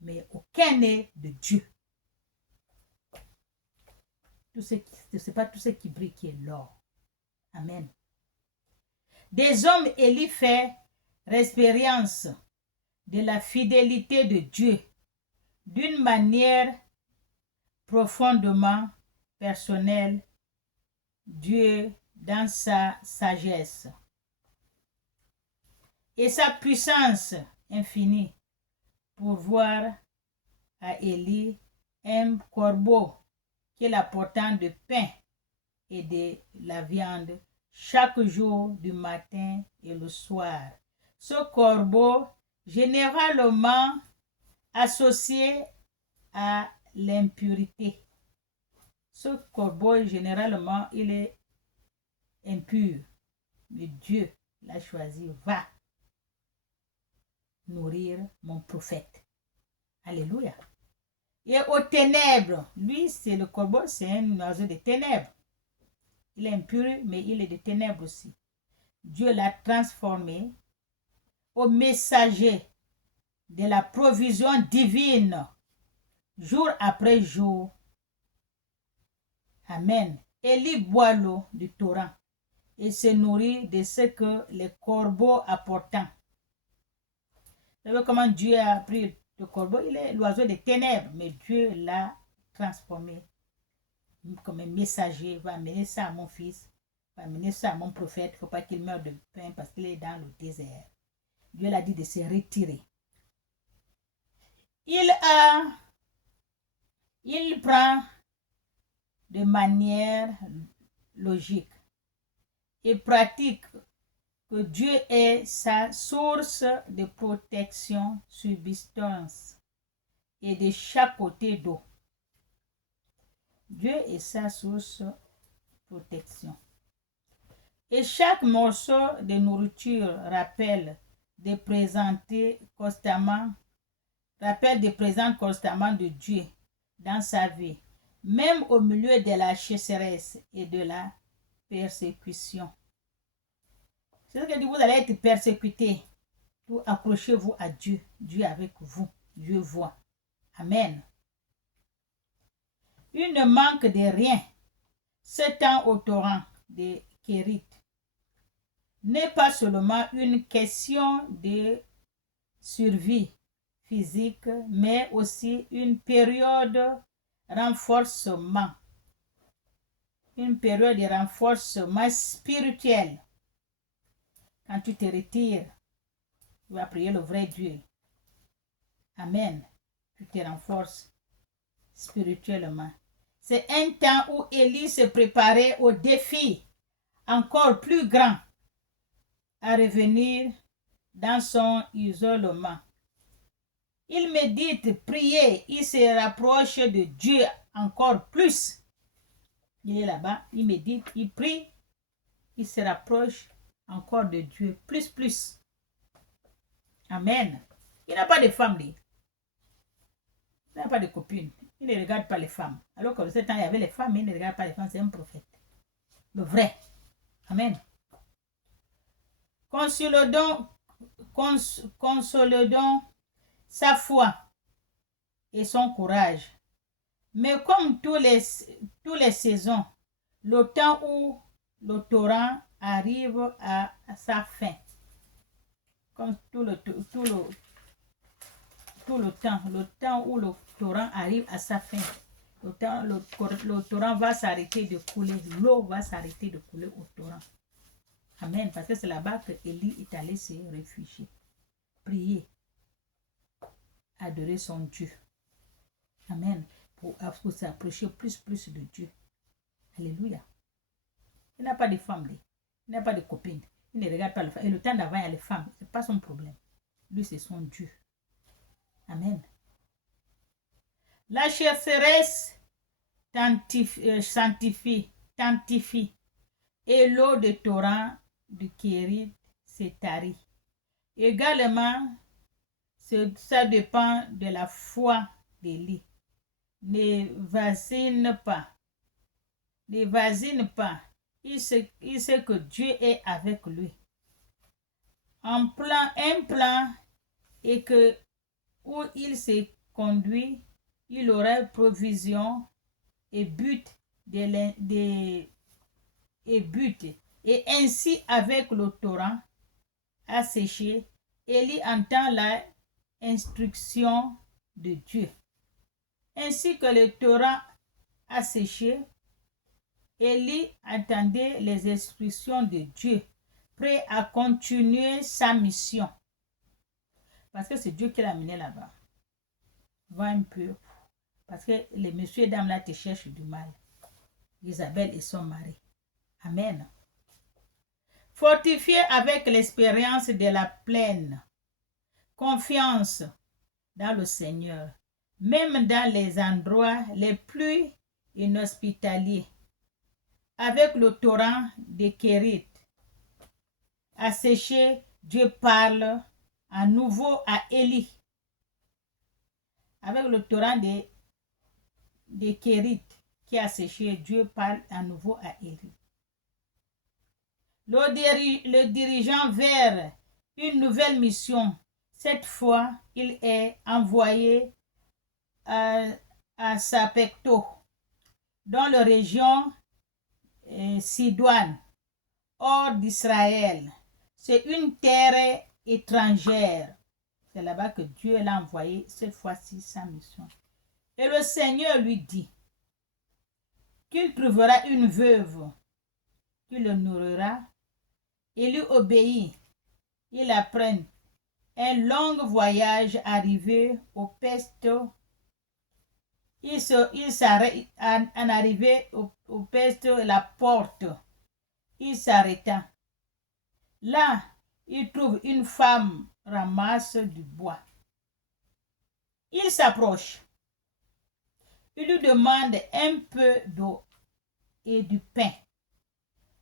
Mais aucun n'est de Dieu. C'est pas tout ce qui brille qui est l'or. Amen. Des hommes, Élie fait l'expérience de la fidélité de Dieu d'une manière profondément personnelle. Dieu dans sa sagesse et sa puissance infinie pour voir à Élie un corbeau qu'il apportant de pain et de la viande chaque jour du matin et le soir. Ce corbeau, généralement associé à l'impurité. Ce corbeau, généralement, il est impur. Mais Dieu l'a choisi. Va nourrir mon prophète. Alléluia. Et aux ténèbres, lui, c'est le corbeau, c'est un oiseau des ténèbres. Il est impur, mais il est des ténèbres aussi. Dieu l'a transformé au messager de la provision divine, jour après jour. Amen. Élie boit l'eau du torrent et se nourrit de ce que les corbeaux apportent. Vous savez comment Dieu a pris le corbeau? Il est l'oiseau des ténèbres, mais Dieu l'a transformé comme un messager. Va amener ça à mon fils, va amener ça à mon prophète. Il ne faut pas qu'il meure de faim parce qu'il est dans le désert. Dieu l'a dit de se retirer. Il prend de manière logique et pratique que Dieu est sa source de protection, subsistance et de chaque côté d'eau. Dieu est sa source de protection. Et chaque morceau de nourriture rappelle de présenter constamment de Dieu dans sa vie, même au milieu de la sécheresse et de la persécution. C'est ce que dit, vous allez être persécuté. Vous accrochez-vous à Dieu. Dieu avec vous. Dieu voit. Amen. Il ne manque de rien. Ce temps au torrent de Kérit n'est pas seulement une question de survie physique, mais aussi une période de renforcement. Une période de renforcement spirituel. Quand tu te retires, tu vas prier le vrai Dieu. Amen. Tu te renforces spirituellement. C'est un temps où Élie se préparait au défi encore plus grand à revenir dans son isolement. Il médite, prie, il se rapproche de Dieu encore plus. Il est là-bas, il médite, il prie, il se rapproche encore de Dieu, plus. Amen. Il n'a pas de femme, lui. Il n'a pas de copine. Il ne regarde pas les femmes. Alors que ce temps, il y avait les femmes, il ne regarde pas les femmes, c'est un prophète. Le vrai. Amen. Consolidons sa foi et son courage. Mais comme tous les saisons, le temps où le torrent arrive à sa fin. comme tout le temps où le torrent arrive à sa fin. Le torrent va s'arrêter de couler, l'eau va s'arrêter de couler au torrent. Amen, parce que c'est là-bas que Élie est allé se réfugier, prier, adorer son Dieu. Amen, pour s'approcher plus de Dieu. Alléluia. Il n'a pas de femme, il n'a pas de copine, il ne regarde pas les femmes. Et le temps d'avant, il y a les femmes, ce n'est pas son problème. Lui, c'est son Dieu. Amen. La chasseresse sanctifie, et l'eau de torrent du Kérit s'est tarie. Également, ça dépend de la foi d'Élie. Ne vasine pas. Il sait que Dieu est avec lui. Un plan et que où il s'est conduit, il aurait provision et but et ainsi avec le torrent asséché, Élie entend la instruction de Dieu. Ainsi que le torrent asséché, Élie attendait les instructions de Dieu, prêt à continuer sa mission. Parce que c'est Dieu qui l'a amené là-bas. Va un peu. Parce que les messieurs et dames là te cherchent du mal. Isabelle et son mari. Amen. Fortifié avec l'expérience de la pleine confiance dans le Seigneur, même dans les endroits les plus inhospitaliers, avec le torrent de Kérit asséché, Dieu parle à nouveau à Élie. Avec le torrent de Kérit qui a séché, Dieu parle à nouveau à Élie. Le dirigeant vers une nouvelle mission. Cette fois, il est envoyé à Sapecto, dans la région Sidoine, hors d'Israël. C'est une terre étrangère. C'est là-bas que Dieu l'a envoyé cette fois-ci sa mission. Et le Seigneur lui dit qu'il trouvera une veuve qui le nourrira. Il lui obéit. Il apprend un long voyage arrivé au Pesto. Il s'arrête en arrivé au Pesto, la porte. Il s'arrêta. Là, il trouve une femme ramasse du bois. Il s'approche. Il lui demande un peu d'eau et du pain.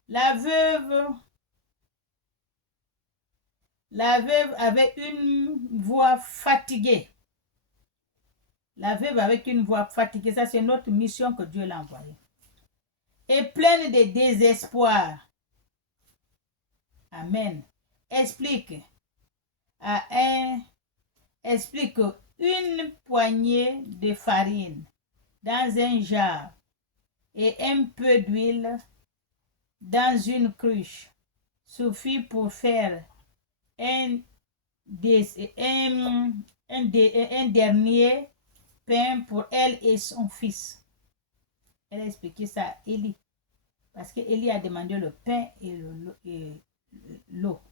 La veuve avait une voix fatiguée. La veuve avec une voix fatiguée, ça c'est notre mission que Dieu l'a envoyée. Et pleine de désespoir. Amen. Explique une poignée de farine dans un jar et un peu d'huile dans une cruche suffit pour faire un dernier pain pour elle et son fils. Elle a expliqué ça à Élie. Parce que Élie a demandé le pain et l'eau.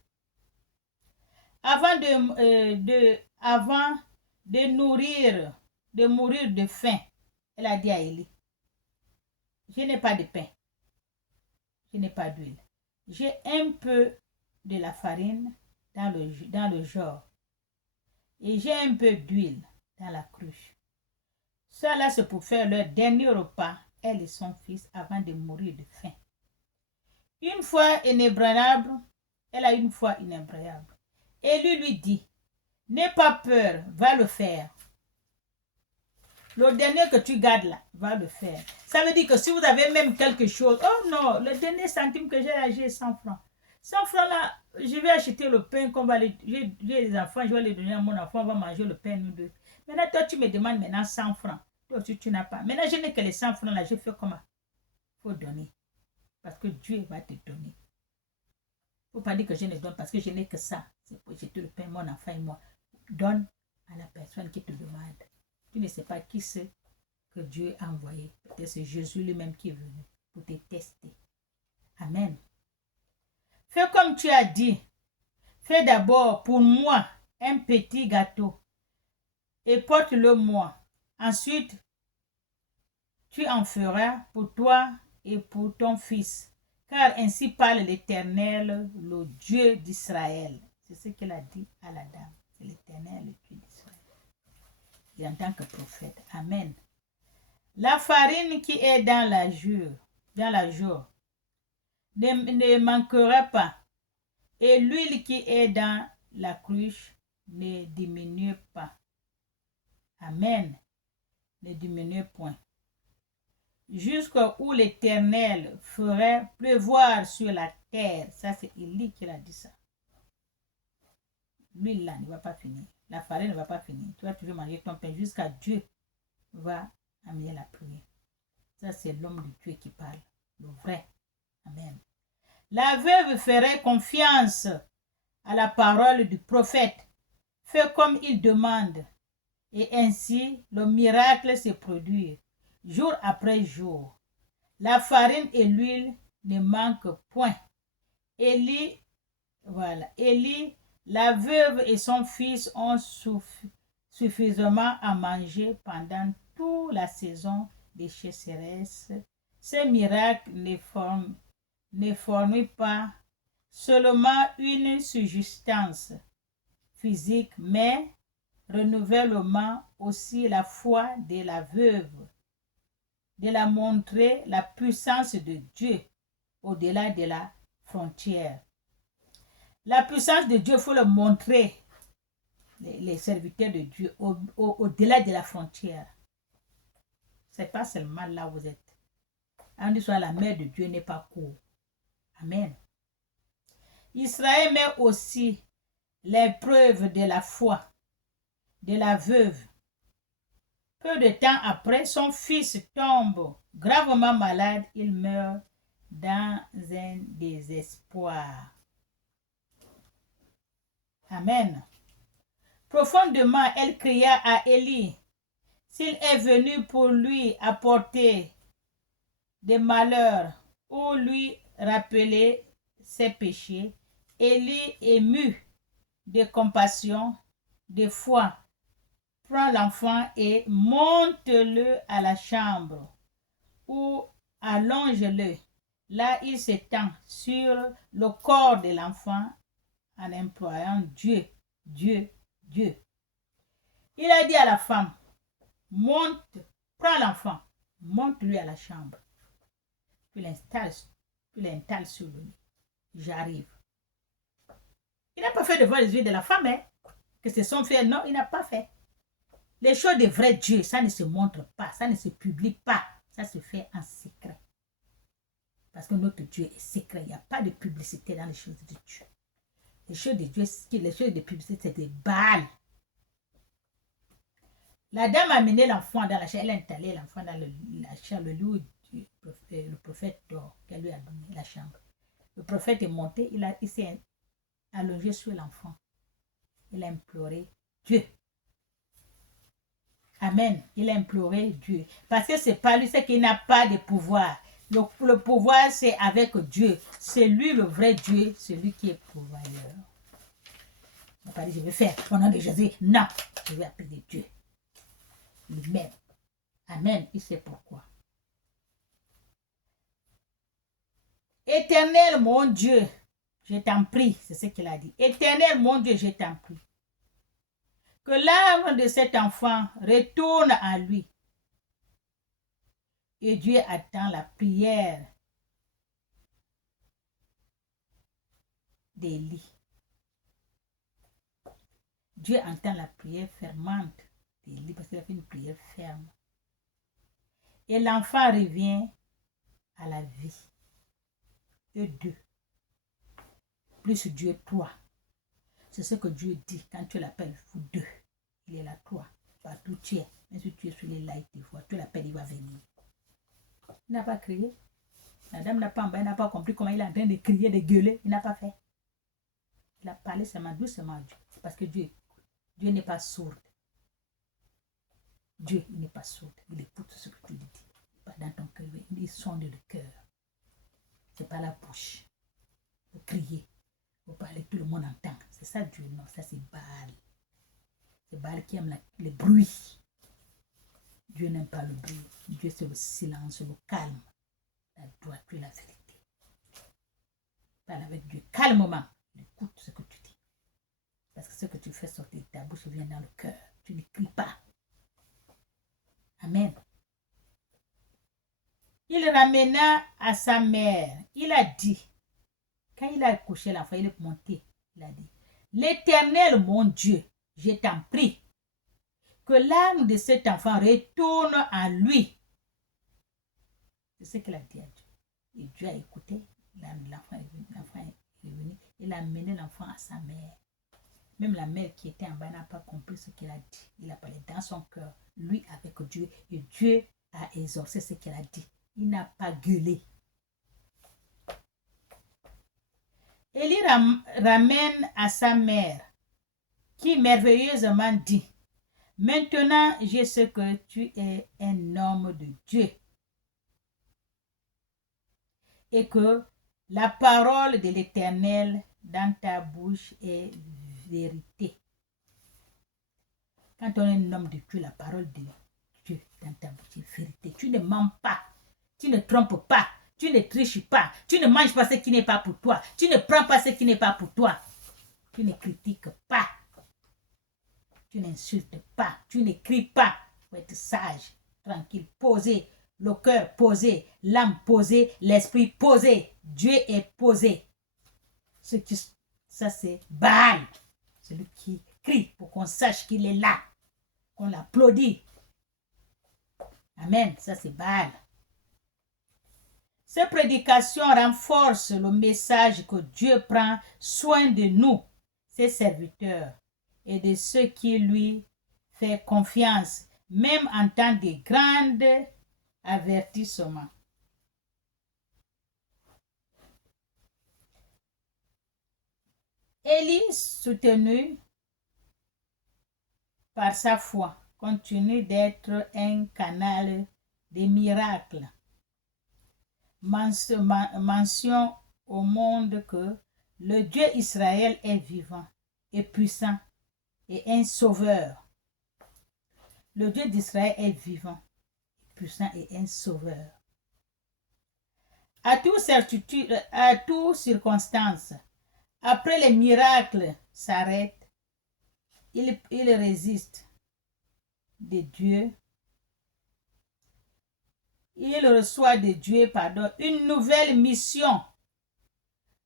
Avant de mourir de faim, elle a dit à Élie, je n'ai pas de pain, je n'ai pas d'huile. J'ai un peu de la farine dans le jar et j'ai un peu d'huile dans la cruche. Cela c'est pour faire leur dernier repas, elle et son fils, avant de mourir de faim. Une foi inébranlable, elle a une foi inébranlable. Et lui dit, n'aie pas peur, va le faire. Le dernier que tu gardes là, va le faire. Ça veut dire que si vous avez même quelque chose, oh non, le dernier centime que j'ai 100 francs. 100 francs là, je vais acheter le pain qu'on va j'ai les enfants, je vais les donner à mon enfant, on va manger le pain nous deux. Maintenant toi tu me demandes maintenant 100 francs. Toi aussi tu n'as pas. Maintenant je n'ai que les 100 francs là, je fais comment? Il faut donner. Parce que Dieu va te donner. Il ne faut pas dire que je ne donne parce que je n'ai que ça. Je te le paie, mon enfant et moi. Donne à la personne qui te demande. Tu ne sais pas qui c'est que Dieu a envoyé. Peut-être c'est Jésus lui-même qui est venu pour te tester. Amen. Fais comme tu as dit. Fais d'abord pour moi un petit gâteau et porte-le moi. Ensuite, tu en feras pour toi et pour ton fils. Car ainsi parle l'Éternel, le Dieu d'Israël. C'est ce qu'il a dit à la dame. C'est l'Éternel, le Dieu d'Israël. Et en tant que prophète. Amen. La farine qui est dans la jour ne manquera pas. Et l'huile qui est dans la cruche ne diminue pas. Amen. Ne diminue point. Jusqu'où l'Éternel ferait pleuvoir sur la terre. Ça, c'est Élie qui a dit ça. L'huile là ne va pas finir. La farine ne va pas finir. Toi, tu veux manger ton pain jusqu'à Dieu va amener la pluie. Ça, c'est l'homme de Dieu qui parle. Le vrai. Amen. La veuve ferait confiance à la parole du prophète. Fais comme il demande. Et ainsi, le miracle se produit jour après jour. La farine et l'huile ne manquent point. Élie, la veuve et son fils ont suffisamment à manger pendant toute la saison des chasseresses. Ce miracle ne fournit pas seulement une subsistance physique, mais renouvellement aussi la foi de la veuve, de la montrer la puissance de Dieu au-delà de la frontière. La puissance de Dieu, il faut le montrer, les serviteurs de Dieu, au-delà de la frontière. Ce n'est pas seulement là où vous êtes. On dit soit la main de Dieu n'est pas courte. Amen. Israël met aussi l'épreuve de la foi de la veuve. Peu de temps après, son fils tombe gravement malade. Il meurt dans un désespoir. Amen. Profondément, elle cria à Élie. S'il est venu pour lui apporter des malheurs ou lui rappeler ses péchés, Élie, ému de compassion, de foi, prend l'enfant et monte-le à la chambre ou allonge-le. Là, il s'étend sur le corps de l'enfant en employant Dieu, Dieu, Dieu. Il a dit à la femme, monte, prends l'enfant, monte-lui à la chambre. Puis l'installe sur lui. J'arrive. Il n'a pas fait devant les yeux de la femme, hein, que c'est son frère. Non, il n'a pas fait. Les choses de vrai Dieu, ça ne se montre pas, ça ne se publie pas, ça se fait en secret. Parce que notre Dieu est secret, il n'y a pas de publicité dans les choses de Dieu. Les choses de Dieu, les choses de publicité, c'est des balles. La dame a amené l'enfant dans la chambre, elle a installé l'enfant dans la chambre, le prophète dort, qu'elle lui a donné la chambre. Le prophète est monté, il s'est allongé sur l'enfant. Il a imploré Dieu. Amen. Il a imploré Dieu. Parce que c'est pas lui, c'est qu'il n'a pas de pouvoir. Le pouvoir, c'est avec Dieu. C'est lui le vrai Dieu, c'est lui qui est pourvoyeur. Il n'a pas dit, je vais faire au nom de Jésus. Non, je vais appeler Dieu. Lui-même. Amen. Il sait pourquoi. Éternel, mon Dieu, je t'en prie. C'est ce qu'il a dit. Éternel, mon Dieu, je t'en prie. Que l'âme de cet enfant retourne à lui. Et Dieu attend la prière d'Élie. Dieu entend la prière fervente d'Élie parce qu'il a fait une prière ferme. Et l'enfant revient à la vie. Et 2. Plus Dieu 3. C'est ce que Dieu dit quand tu l'appelles, vous 2. Il est là 3. Partout tu es. Même si tu es sur les lights des fois, tu l'appelles, il va venir. Il n'a pas crié. La dame n'a pas compris comment il est en train de crier, de gueuler. Il n'a pas fait. Il a parlé seulement doucement à Dieu. Parce que Dieu n'est pas sourd. Dieu n'est pas sourd. Il écoute ce que tu lui dis. Pas dans ton cœur. Il sonde le cœur. C'est pas la bouche. Il faut crier. Il faut parler, tout le monde entend. C'est ça Dieu. Non, ça c'est Baal. C'est Baal qui aime le bruit. Dieu n'aime pas le bruit. Dieu c'est le silence, le calme. La droiture et la vérité. Parle avec Dieu calmement. Écoute ce que tu dis. Parce que ce que tu fais sortir de ta bouche vient dans le cœur. Tu ne cries pas. Amen. Il ramena à sa mère. Il a dit, quand il a couché l'enfant, il est monté. Il a dit, l'Éternel, mon Dieu, je t'en prie, que l'âme de cet enfant retourne en lui. C'est ce qu'il a dit à Dieu. Et Dieu a écouté. L'enfant est venu. Il a amené l'enfant à sa mère. Même la mère qui était en bas n'a pas compris ce qu'il a dit. Il a parlé dans son cœur, lui avec Dieu. Et Dieu a exorcé ce qu'il a dit. Il n'a pas gueulé. Élie ramène à sa mère, qui merveilleusement dit, maintenant je sais que tu es un homme de Dieu et que la parole de l'Éternel dans ta bouche est vérité. Quand on est un homme de Dieu, la parole de Dieu dans ta bouche est vérité. Tu ne mens pas, tu ne trompes pas, tu ne triches pas, tu ne manges pas ce qui n'est pas pour toi, tu ne prends pas ce qui n'est pas pour toi, tu ne critiques pas, tu n'insultes pas, tu ne cries pas. Il faut être sage, tranquille, posé, le cœur posé, l'âme posée, l'esprit posé. Dieu est posé. Ça c'est Baal, celui qui crie pour qu'on sache qu'il est là, qu'on l'applaudit. Amen, ça c'est Baal. Ces prédications renforcent le message que Dieu prend soin de nous, ses serviteurs, et de ceux qui lui font confiance, même en temps de grands avertissements. Élie, soutenu par sa foi, continue d'être un canal de miracles. Mention au monde que le Dieu Israël est vivant et puissant et un sauveur. Le Dieu d'Israël est vivant, puissant et un sauveur. À toute circonstance, après les miracles s'arrêtent, il résiste de Dieu. Il reçoit de Dieu, une nouvelle mission,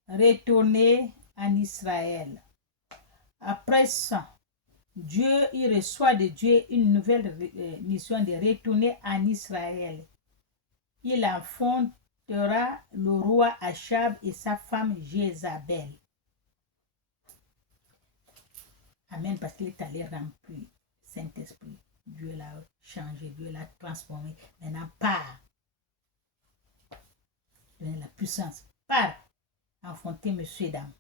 retourner en Israël. Après ça, il reçoit de Dieu une nouvelle mission de retourner en Israël. Il affrontera le roi Achab et sa femme Jézabel. Amen, parce qu'il est allé remplir Saint-Esprit. Dieu l'a changé, Dieu l'a transformé. Maintenant, part. Donner la puissance. Part. Affronter monsieur et dame.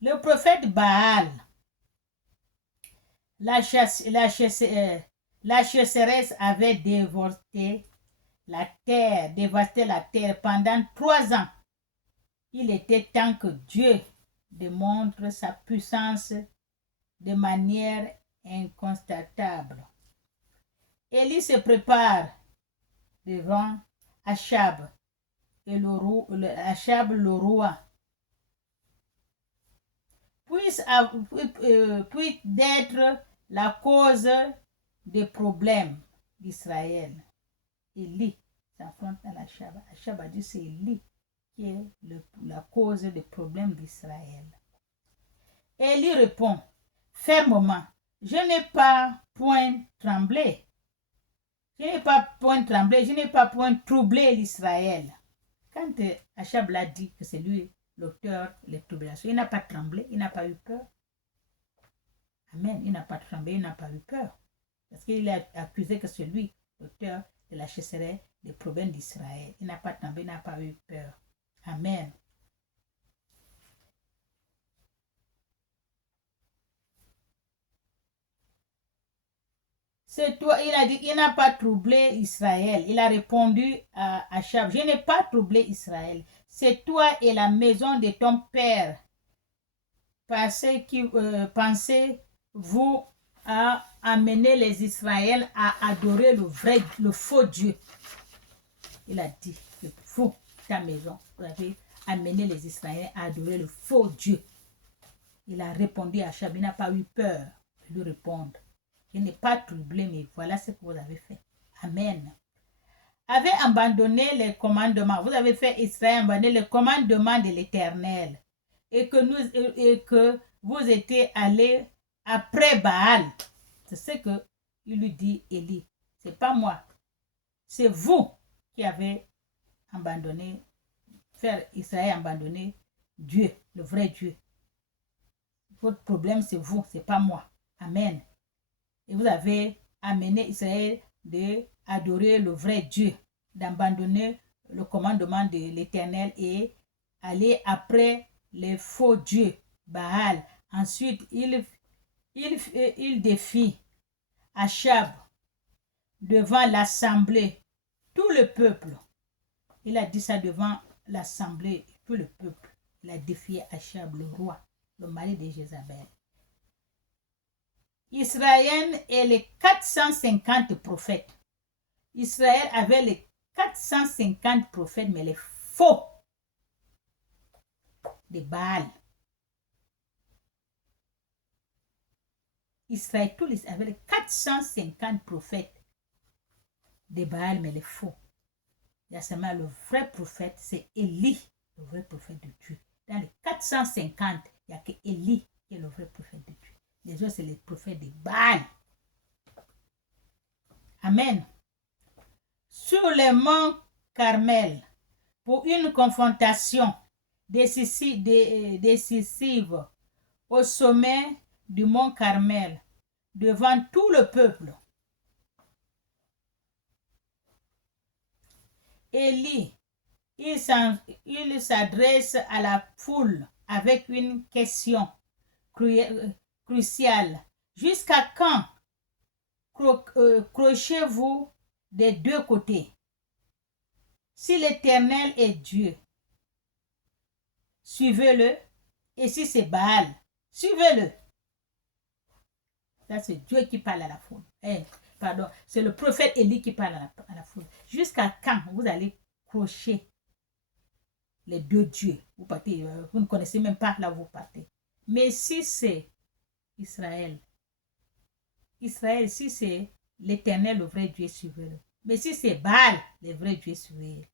Le prophète Baal, la chasseresse avait dévasté la terre pendant 3 ans. Il était temps que Dieu démontre sa puissance de manière inconstatable. Élie se prépare devant Achab et Achab le roi. Puis d'être la cause des problèmes d'Israël. Élie s'affronte à Achab. Achab a dit c'est Élie qui est la cause des problèmes d'Israël. Élie répond fermement, je n'ai pas point tremblé. Je n'ai pas point troublé l'Israël. Quand Achab l'a dit que c'est lui l'auteur des tribulations, il n'a pas tremblé, il n'a pas eu peur. Amen, il n'a pas tremblé, il n'a pas eu peur. Parce qu'il a accusé que c'est lui l'auteur de la chasserie des problèmes d'Israël. Il n'a pas tremblé, il n'a pas eu peur. Amen. c'est toi, il a dit, il n'a pas troublé Israël. Il a répondu à Achab, je n'ai pas troublé Israël. C'est toi et la maison de ton père. Pensez-vous à amener les Israéliens à adorer le faux Dieu. Il a dit, vous, ta maison, vous avez amené les Israéliens à adorer le faux Dieu. Il a répondu à Achab, il n'a pas eu peur de lui répondre. Je n'ai pas troublé, mais voilà ce que vous avez fait. Amen. Avez abandonné les commandements. Vous avez fait Israël abandonner les commandements de l'Éternel. Et que vous étiez allés après Baal. C'est ce que il lui dit Élie. C'est pas moi. C'est vous qui avez abandonné, faire Israël abandonner Dieu, le vrai Dieu. Votre problème, c'est vous, c'est pas moi. Amen. Et vous avez amené Israël d'adorer le vrai Dieu, d'abandonner le commandement de l'Éternel et aller après les faux dieux, Baal. Ensuite, il défie Achab devant l'assemblée, tout le peuple. Il a dit ça devant l'assemblée, tout le peuple. Il a défié Achab, le roi, le mari de Jézabel. Israël et les 450 prophètes. Israël avait les 450 prophètes, mais les faux de Baal. Israël, tous les avait les 450 prophètes de Baal, mais les faux. Il y a seulement le vrai prophète, c'est Élie, le vrai prophète de Dieu. Dans les 450, il n'y a que Élie qui est le vrai prophète de Dieu. Les autres, c'est les prophètes de Baal. Amen. Sur le mont Carmel, pour une confrontation décisive au sommet du mont Carmel, devant tout le peuple. Élie, il s'adresse à la foule avec une question cruciale. Jusqu'à quand crochez-vous des deux côtés? Si l'Éternel est Dieu, suivez-le. Et si c'est Baal, suivez-le. Là, c'est Dieu qui parle à la foule. Pardon, c'est le prophète Élie qui parle à la foule. Jusqu'à quand vous allez crocher les deux dieux? Vous partez, vous ne connaissez même pas là où vous partez. Mais si c'est Israël, si c'est l'Éternel, le vrai Dieu, suivez-le. Mais si c'est Baal, le vrai Dieu, suivez-le.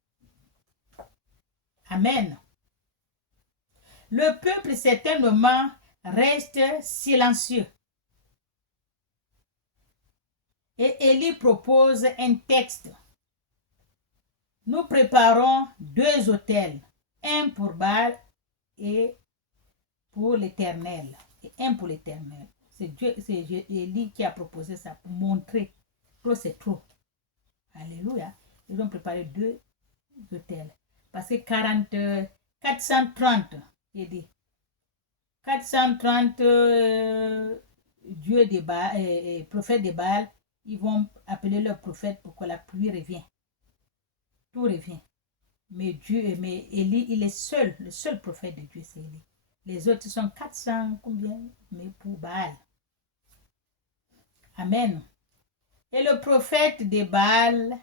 Amen. Le peuple certainement reste silencieux. Et Élie propose un texte. Nous préparons 2 autels, un pour Baal et pour l'Éternel. Et un pour l'Éternel. C'est Élie qui a proposé ça pour montrer que c'est trop. Alléluia. Ils ont préparé 2 autels. Parce que 430, il dit, 430 dieux de Baal, prophètes de Baal, ils vont appeler leur prophète pour que la pluie revienne. Tout revient. Mais Élie, il est seul, le seul prophète de Dieu, c'est Élie. Les autres sont 400, combien? Mais pour Baal. Amen. Et le prophète de Baal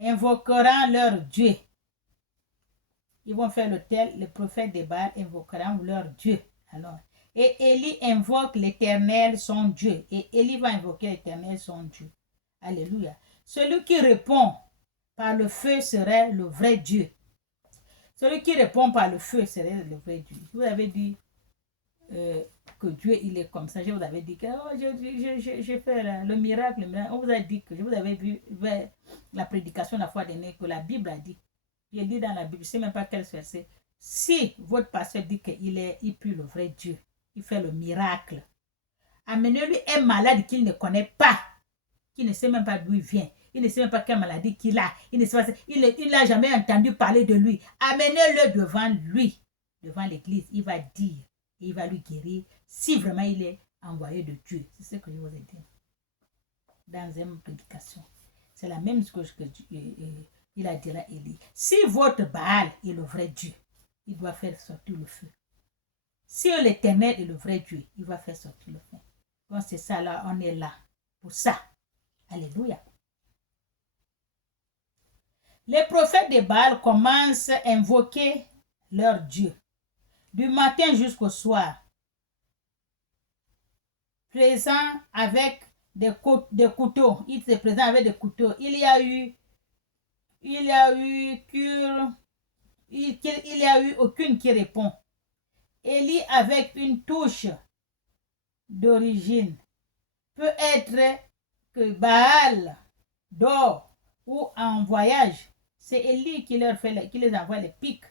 invoquera leur Dieu. Ils vont faire l'autel, le prophète de Baal invoquera leur Dieu. Alors, et Élie invoque l'Éternel, son Dieu. Et Élie va invoquer l'Éternel, son Dieu. Alléluia. Celui qui répond par le feu serait le vrai Dieu. Celui qui répond par le feu serait le vrai Dieu. Vous avez dit que Dieu, il est comme ça. Je vous avais dit que j'ai fait le miracle. On vous a dit que, je vous avais vu la prédication la fois dernière, que la Bible a dit. Il dit dans la Bible, je ne sais même pas quel verset. Si votre pasteur dit qu'il pue le vrai Dieu, il fait le miracle, amenez-lui un malade qu'il ne connaît pas, qui ne sait même pas d'où il vient. Il ne sait même pas quelle maladie qu'il a. Il n'a jamais entendu parler de lui. Amenez-le devant lui, devant l'église. Il va dire, et il va lui guérir, si vraiment il est envoyé de Dieu. C'est ce que je vous ai dit. dans une prédication. C'est la même chose que il a dit à Élie. Si votre Baal est le vrai Dieu, il doit faire sortir le feu. Si l'Éternel est le vrai Dieu, il va faire sortir le feu. Donc c'est ça là, on est là pour ça. Alléluia. Les prophètes de Baal commencent à invoquer leur Dieu du matin jusqu'au soir, présent avec des couteaux. Ils se présentent avec des couteaux. Il y a eu aucune qui répond. Élie avec une touche d'origine. Peut être que Baal dort ou en voyage. C'est Élie qui les envoie les pics.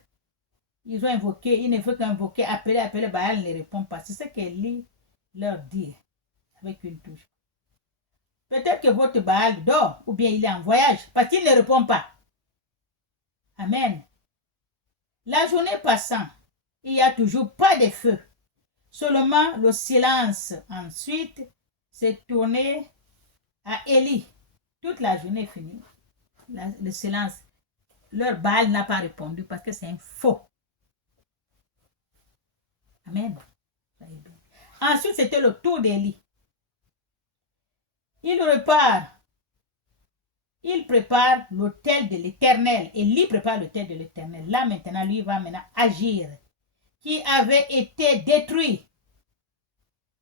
Ils ont invoqué, il ne faut qu'invoquer, appeler Baal ne répond pas. C'est ce qu'Élie leur dit avec une touche. Peut-être que votre Baal dort ou bien il est en voyage parce qu'il ne répond pas. Amen. La journée passant, il n'y a toujours pas de feu. Seulement le silence. Ensuite, s'est tourné à Élie. Toute la journée est finie. Le silence. Leur Baal n'a pas répondu parce que c'est un faux. Amen. Ensuite, c'était le tour d'Élie. Il prépare l'autel de l'Éternel. Élie prépare l'autel de l'Éternel. Là, maintenant, lui va maintenant agir. Qui avait été détruit.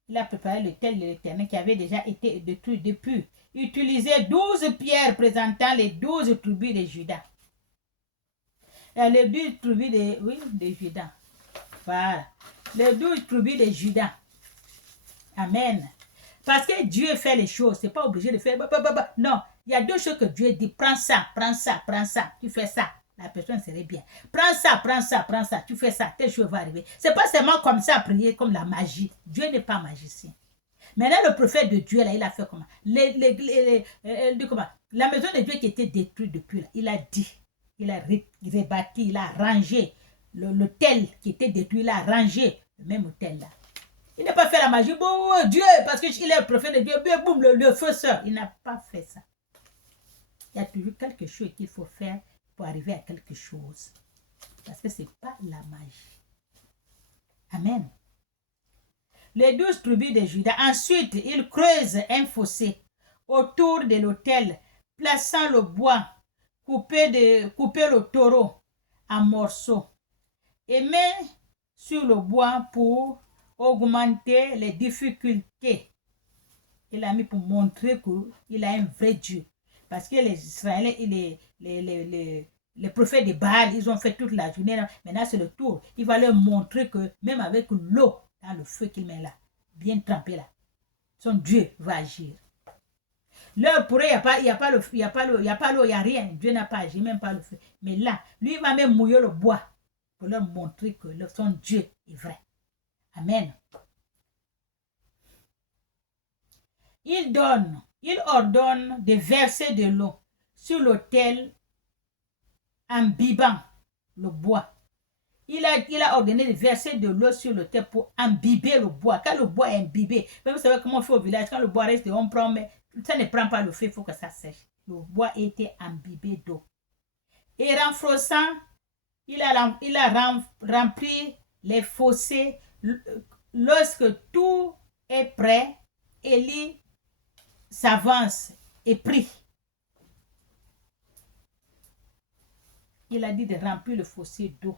Il a préparé l'autel de l'Éternel qui avait déjà été détruit depuis. Utilisait 12 pierres présentant les 12 tribus de Juda. Les 12 tribus de Juda. Voilà. Les 12 tribus de Juda. Amen. Parce que Dieu fait les choses. Ce n'est pas obligé de faire. Non. Il y a deux choses que Dieu dit. Prends ça, prends ça, prends ça. Tu fais ça. La personne serait bien. Prends ça, prends ça, prends ça. Tu fais ça. Telle chose va arriver. Ce n'est pas seulement comme ça, prier comme la magie. Dieu n'est pas magicien. Maintenant, le prophète de Dieu, là, il a fait comment? La maison de Dieu qui était détruite depuis, là, il a dit, il a rebâti, il a rangé l'autel qui était détruit, il a rangé le même autel là. Il n'a pas fait la magie, bon Dieu, parce qu'il est le prophète de Dieu, boum, le feu sort. Il n'a pas fait ça. Il y a toujours quelque chose qu'il faut faire pour arriver à quelque chose. Parce que ce n'est pas la magie. Amen. Les 12 tribus de Juda. Ensuite, ils creusent un fossé autour de l'autel, plaçant le bois, couper le taureau en morceaux et met sur le bois pour augmenter les difficultés. Il a mis pour montrer qu'il a un vrai Dieu. Parce que les Israéliens, les prophètes de Baal, ils ont fait toute la journée. Maintenant, c'est le tour. Il va leur montrer que même avec l'eau, dans le feu qu'il met là, bien trempé là, son Dieu va agir. Là, pour eux, il n'y a pas l'eau, il n'y a rien. Dieu n'a pas agi, même pas le feu. Mais là, lui, il va même mouiller le bois pour leur montrer que son Dieu est vrai. Amen. Il ordonne de verser de l'eau sur l'autel imbibant le bois. Il a ordonné de verser de l'eau sur l'autel pour imbiber le bois. Quand le bois est imbibé, vous savez comment on fait au village, quand le bois reste, on prend, mais ça ne prend pas le feu, il faut que ça sèche. Le bois était imbibé d'eau. Et renforçant, il a rempli les fossés. Lorsque tout est prêt, Élie s'avance et prie. Il a dit de remplir le fossé d'eau.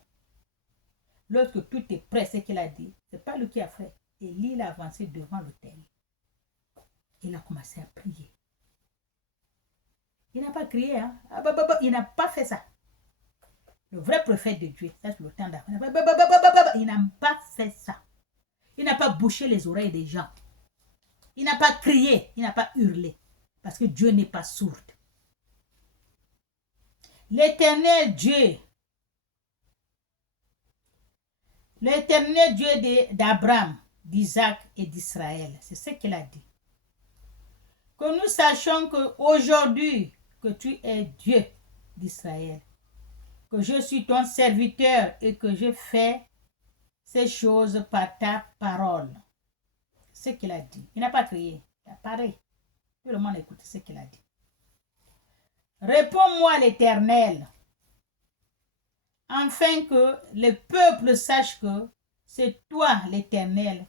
Lorsque tout est prêt, ce qu'il a dit, ce n'est pas lui qui a fait. Élie il a avancé devant l'autel. Il a commencé à prier. Il n'a pas crié, hein? Il n'a pas fait ça. Le vrai prophète de Dieu, ça c'est le temps d'avant. Il n'a pas fait ça. Il n'a pas bouché les oreilles des gens. Il n'a pas crié, il n'a pas hurlé. Parce que Dieu n'est pas sourd. L'Éternel Dieu d'Abraham, d'Isaac et d'Israël. C'est ce qu'il a dit. Que nous sachions qu'aujourd'hui, que tu es Dieu d'Israël, que je suis ton serviteur et que je fais ces choses par ta parole. C'est ce qu'il a dit. Il n'a pas crié, il a parlé. Tout le monde a écouté ce qu'il a dit. Réponds-moi, l'Éternel, afin que le peuple sache que c'est toi, l'Éternel,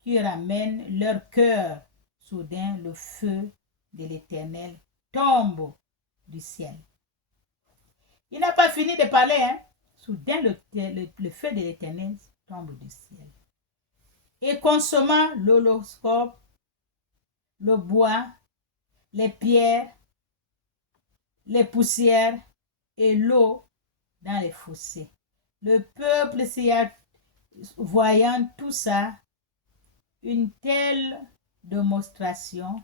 qui ramène leur cœur. Soudain, le feu de l'Éternel tombe du ciel. Il n'a pas fini de parler, hein? Soudain, le feu de l'Éternel tombe du ciel. Et consommant l'holoscope, le bois, les pierres, les poussières et l'eau dans les fossés. Le peuple voyant tout ça, une telle démonstration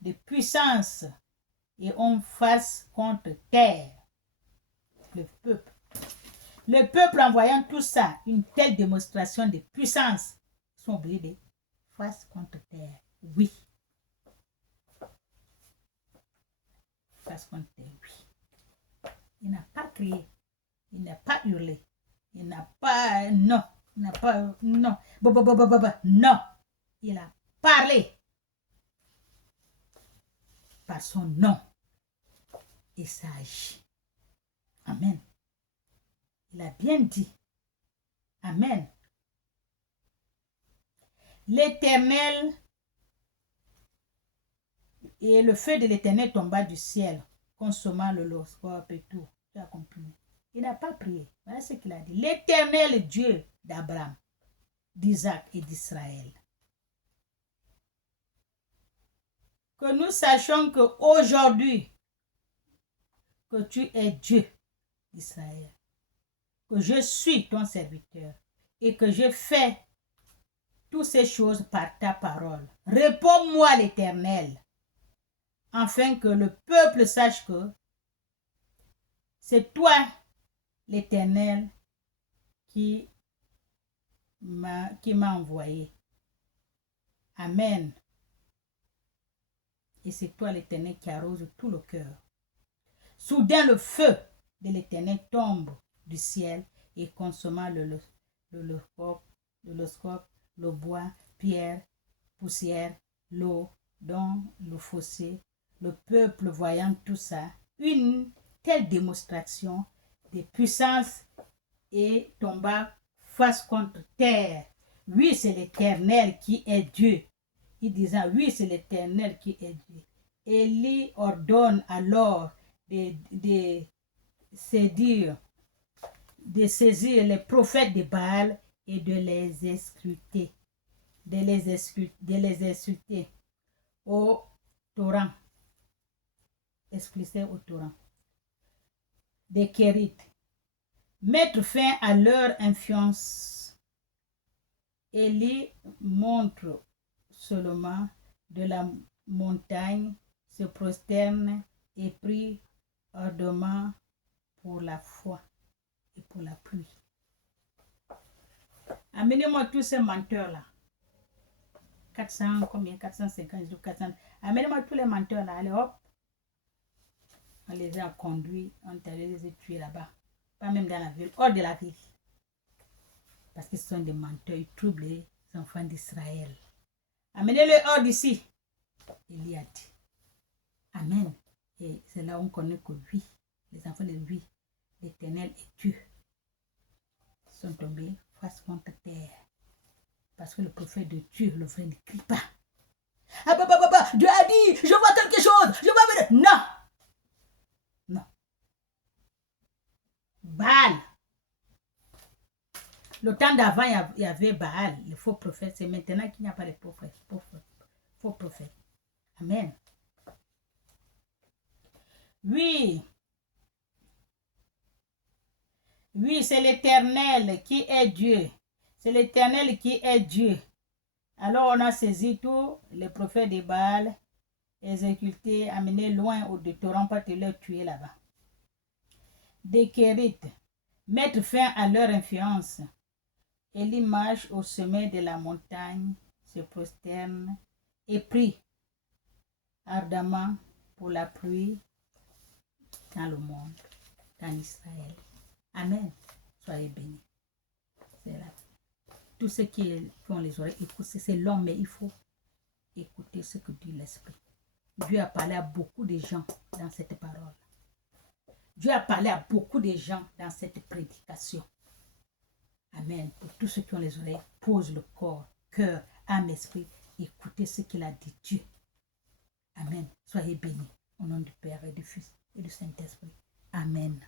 de puissance et on face contre terre. Le peuple en voyant tout ça, une telle démonstration de puissance, sont obligés de face contre terre. Oui. Face contre terre, oui. Il n'a pas crié, il n'a pas hurlé, il n'a pas, non, il n'a pas, non, non. Il a parlé par son nom et ça agit. Amen. Il a bien dit. Amen. L'Éternel et le feu de l'Éternel tomba du ciel, consommant l'holoscope et tout. Tu as compris. Il n'a pas prié. Voilà ce qu'il a dit. L'Éternel Dieu d'Abraham, d'Isaac et d'Israël. Que nous sachions qu'aujourd'hui, que tu es Dieu d'Israël, que je suis ton serviteur et que je fais toutes ces choses par ta parole. Réponds-moi, l'Éternel, afin que le peuple sache que c'est toi, l'Éternel, qui m'a envoyé. Amen. Et c'est toi, l'Éternel, qui arrose tout le cœur. Soudain, le feu de l'Éternel tombe du ciel et consommant l'holoscope, le bois, pierre, poussière, l'eau, dans le fossé. Le peuple voyant tout ça, une telle démonstration de puissance et tomba face contre terre. Oui, c'est l'Éternel qui est Dieu. Il disait, oui, c'est l'Éternel qui est Dieu. Élie ordonne alors de saisir les prophètes de Baal et de les exécuter. De les insulter au torrent. Explicé au torrent. Des Kérites. Mettre fin à leur influence. Élie montre seulement de la montagne, se prosterne et prie ardemment pour la foi et pour la pluie. Amenez-moi tous ces menteurs-là. 400, combien? 450, 400. Amenez-moi tous les menteurs-là. Allez, hop. On les a conduits, on est allé les tuer là-bas. Pas même dans la ville, hors de la ville. Parce qu'ils sont des menteurs, ils troublent les enfants d'Israël. Amenez-le hors d'ici. Il y a dit. Amen. Et c'est là où on connaît que oui, les enfants de lui, l'Éternel est Dieu, sont tombés face contre terre. Parce que le prophète de Dieu, le vrai, ne crie pas. Ah, Dieu a dit, je vois quelque chose, je vois... Non. Non. Baal. Le temps d'avant, il y avait Baal, le faux prophète. C'est maintenant qu'il n'y a pas de faux prophètes. Amen. Oui. Oui, c'est l'Éternel qui est Dieu. C'est l'Éternel qui est Dieu. Alors on a saisi tous les prophètes de Baal, exécutés, amenés loin au torrent pour te les tuer là-bas. Des Kérites, mettre fin à leur influence. Élie marche au sommet de la montagne, se prosterne et prie ardemment pour la pluie dans le monde, dans Israël. Amen. Soyez bénis. C'est là. Tous ceux qui font les oreilles, écoutez, c'est long, mais il faut écouter ce que dit l'Esprit. Dieu a parlé à beaucoup de gens dans cette parole. Dieu a parlé à beaucoup de gens dans cette prédication. Amen. Pour tous ceux qui ont les oreilles, pose le corps, cœur, âme, esprit. Écoutez ce qu'il a dit Dieu. Amen. Soyez bénis. Au nom du Père et du Fils et du Saint-Esprit. Amen.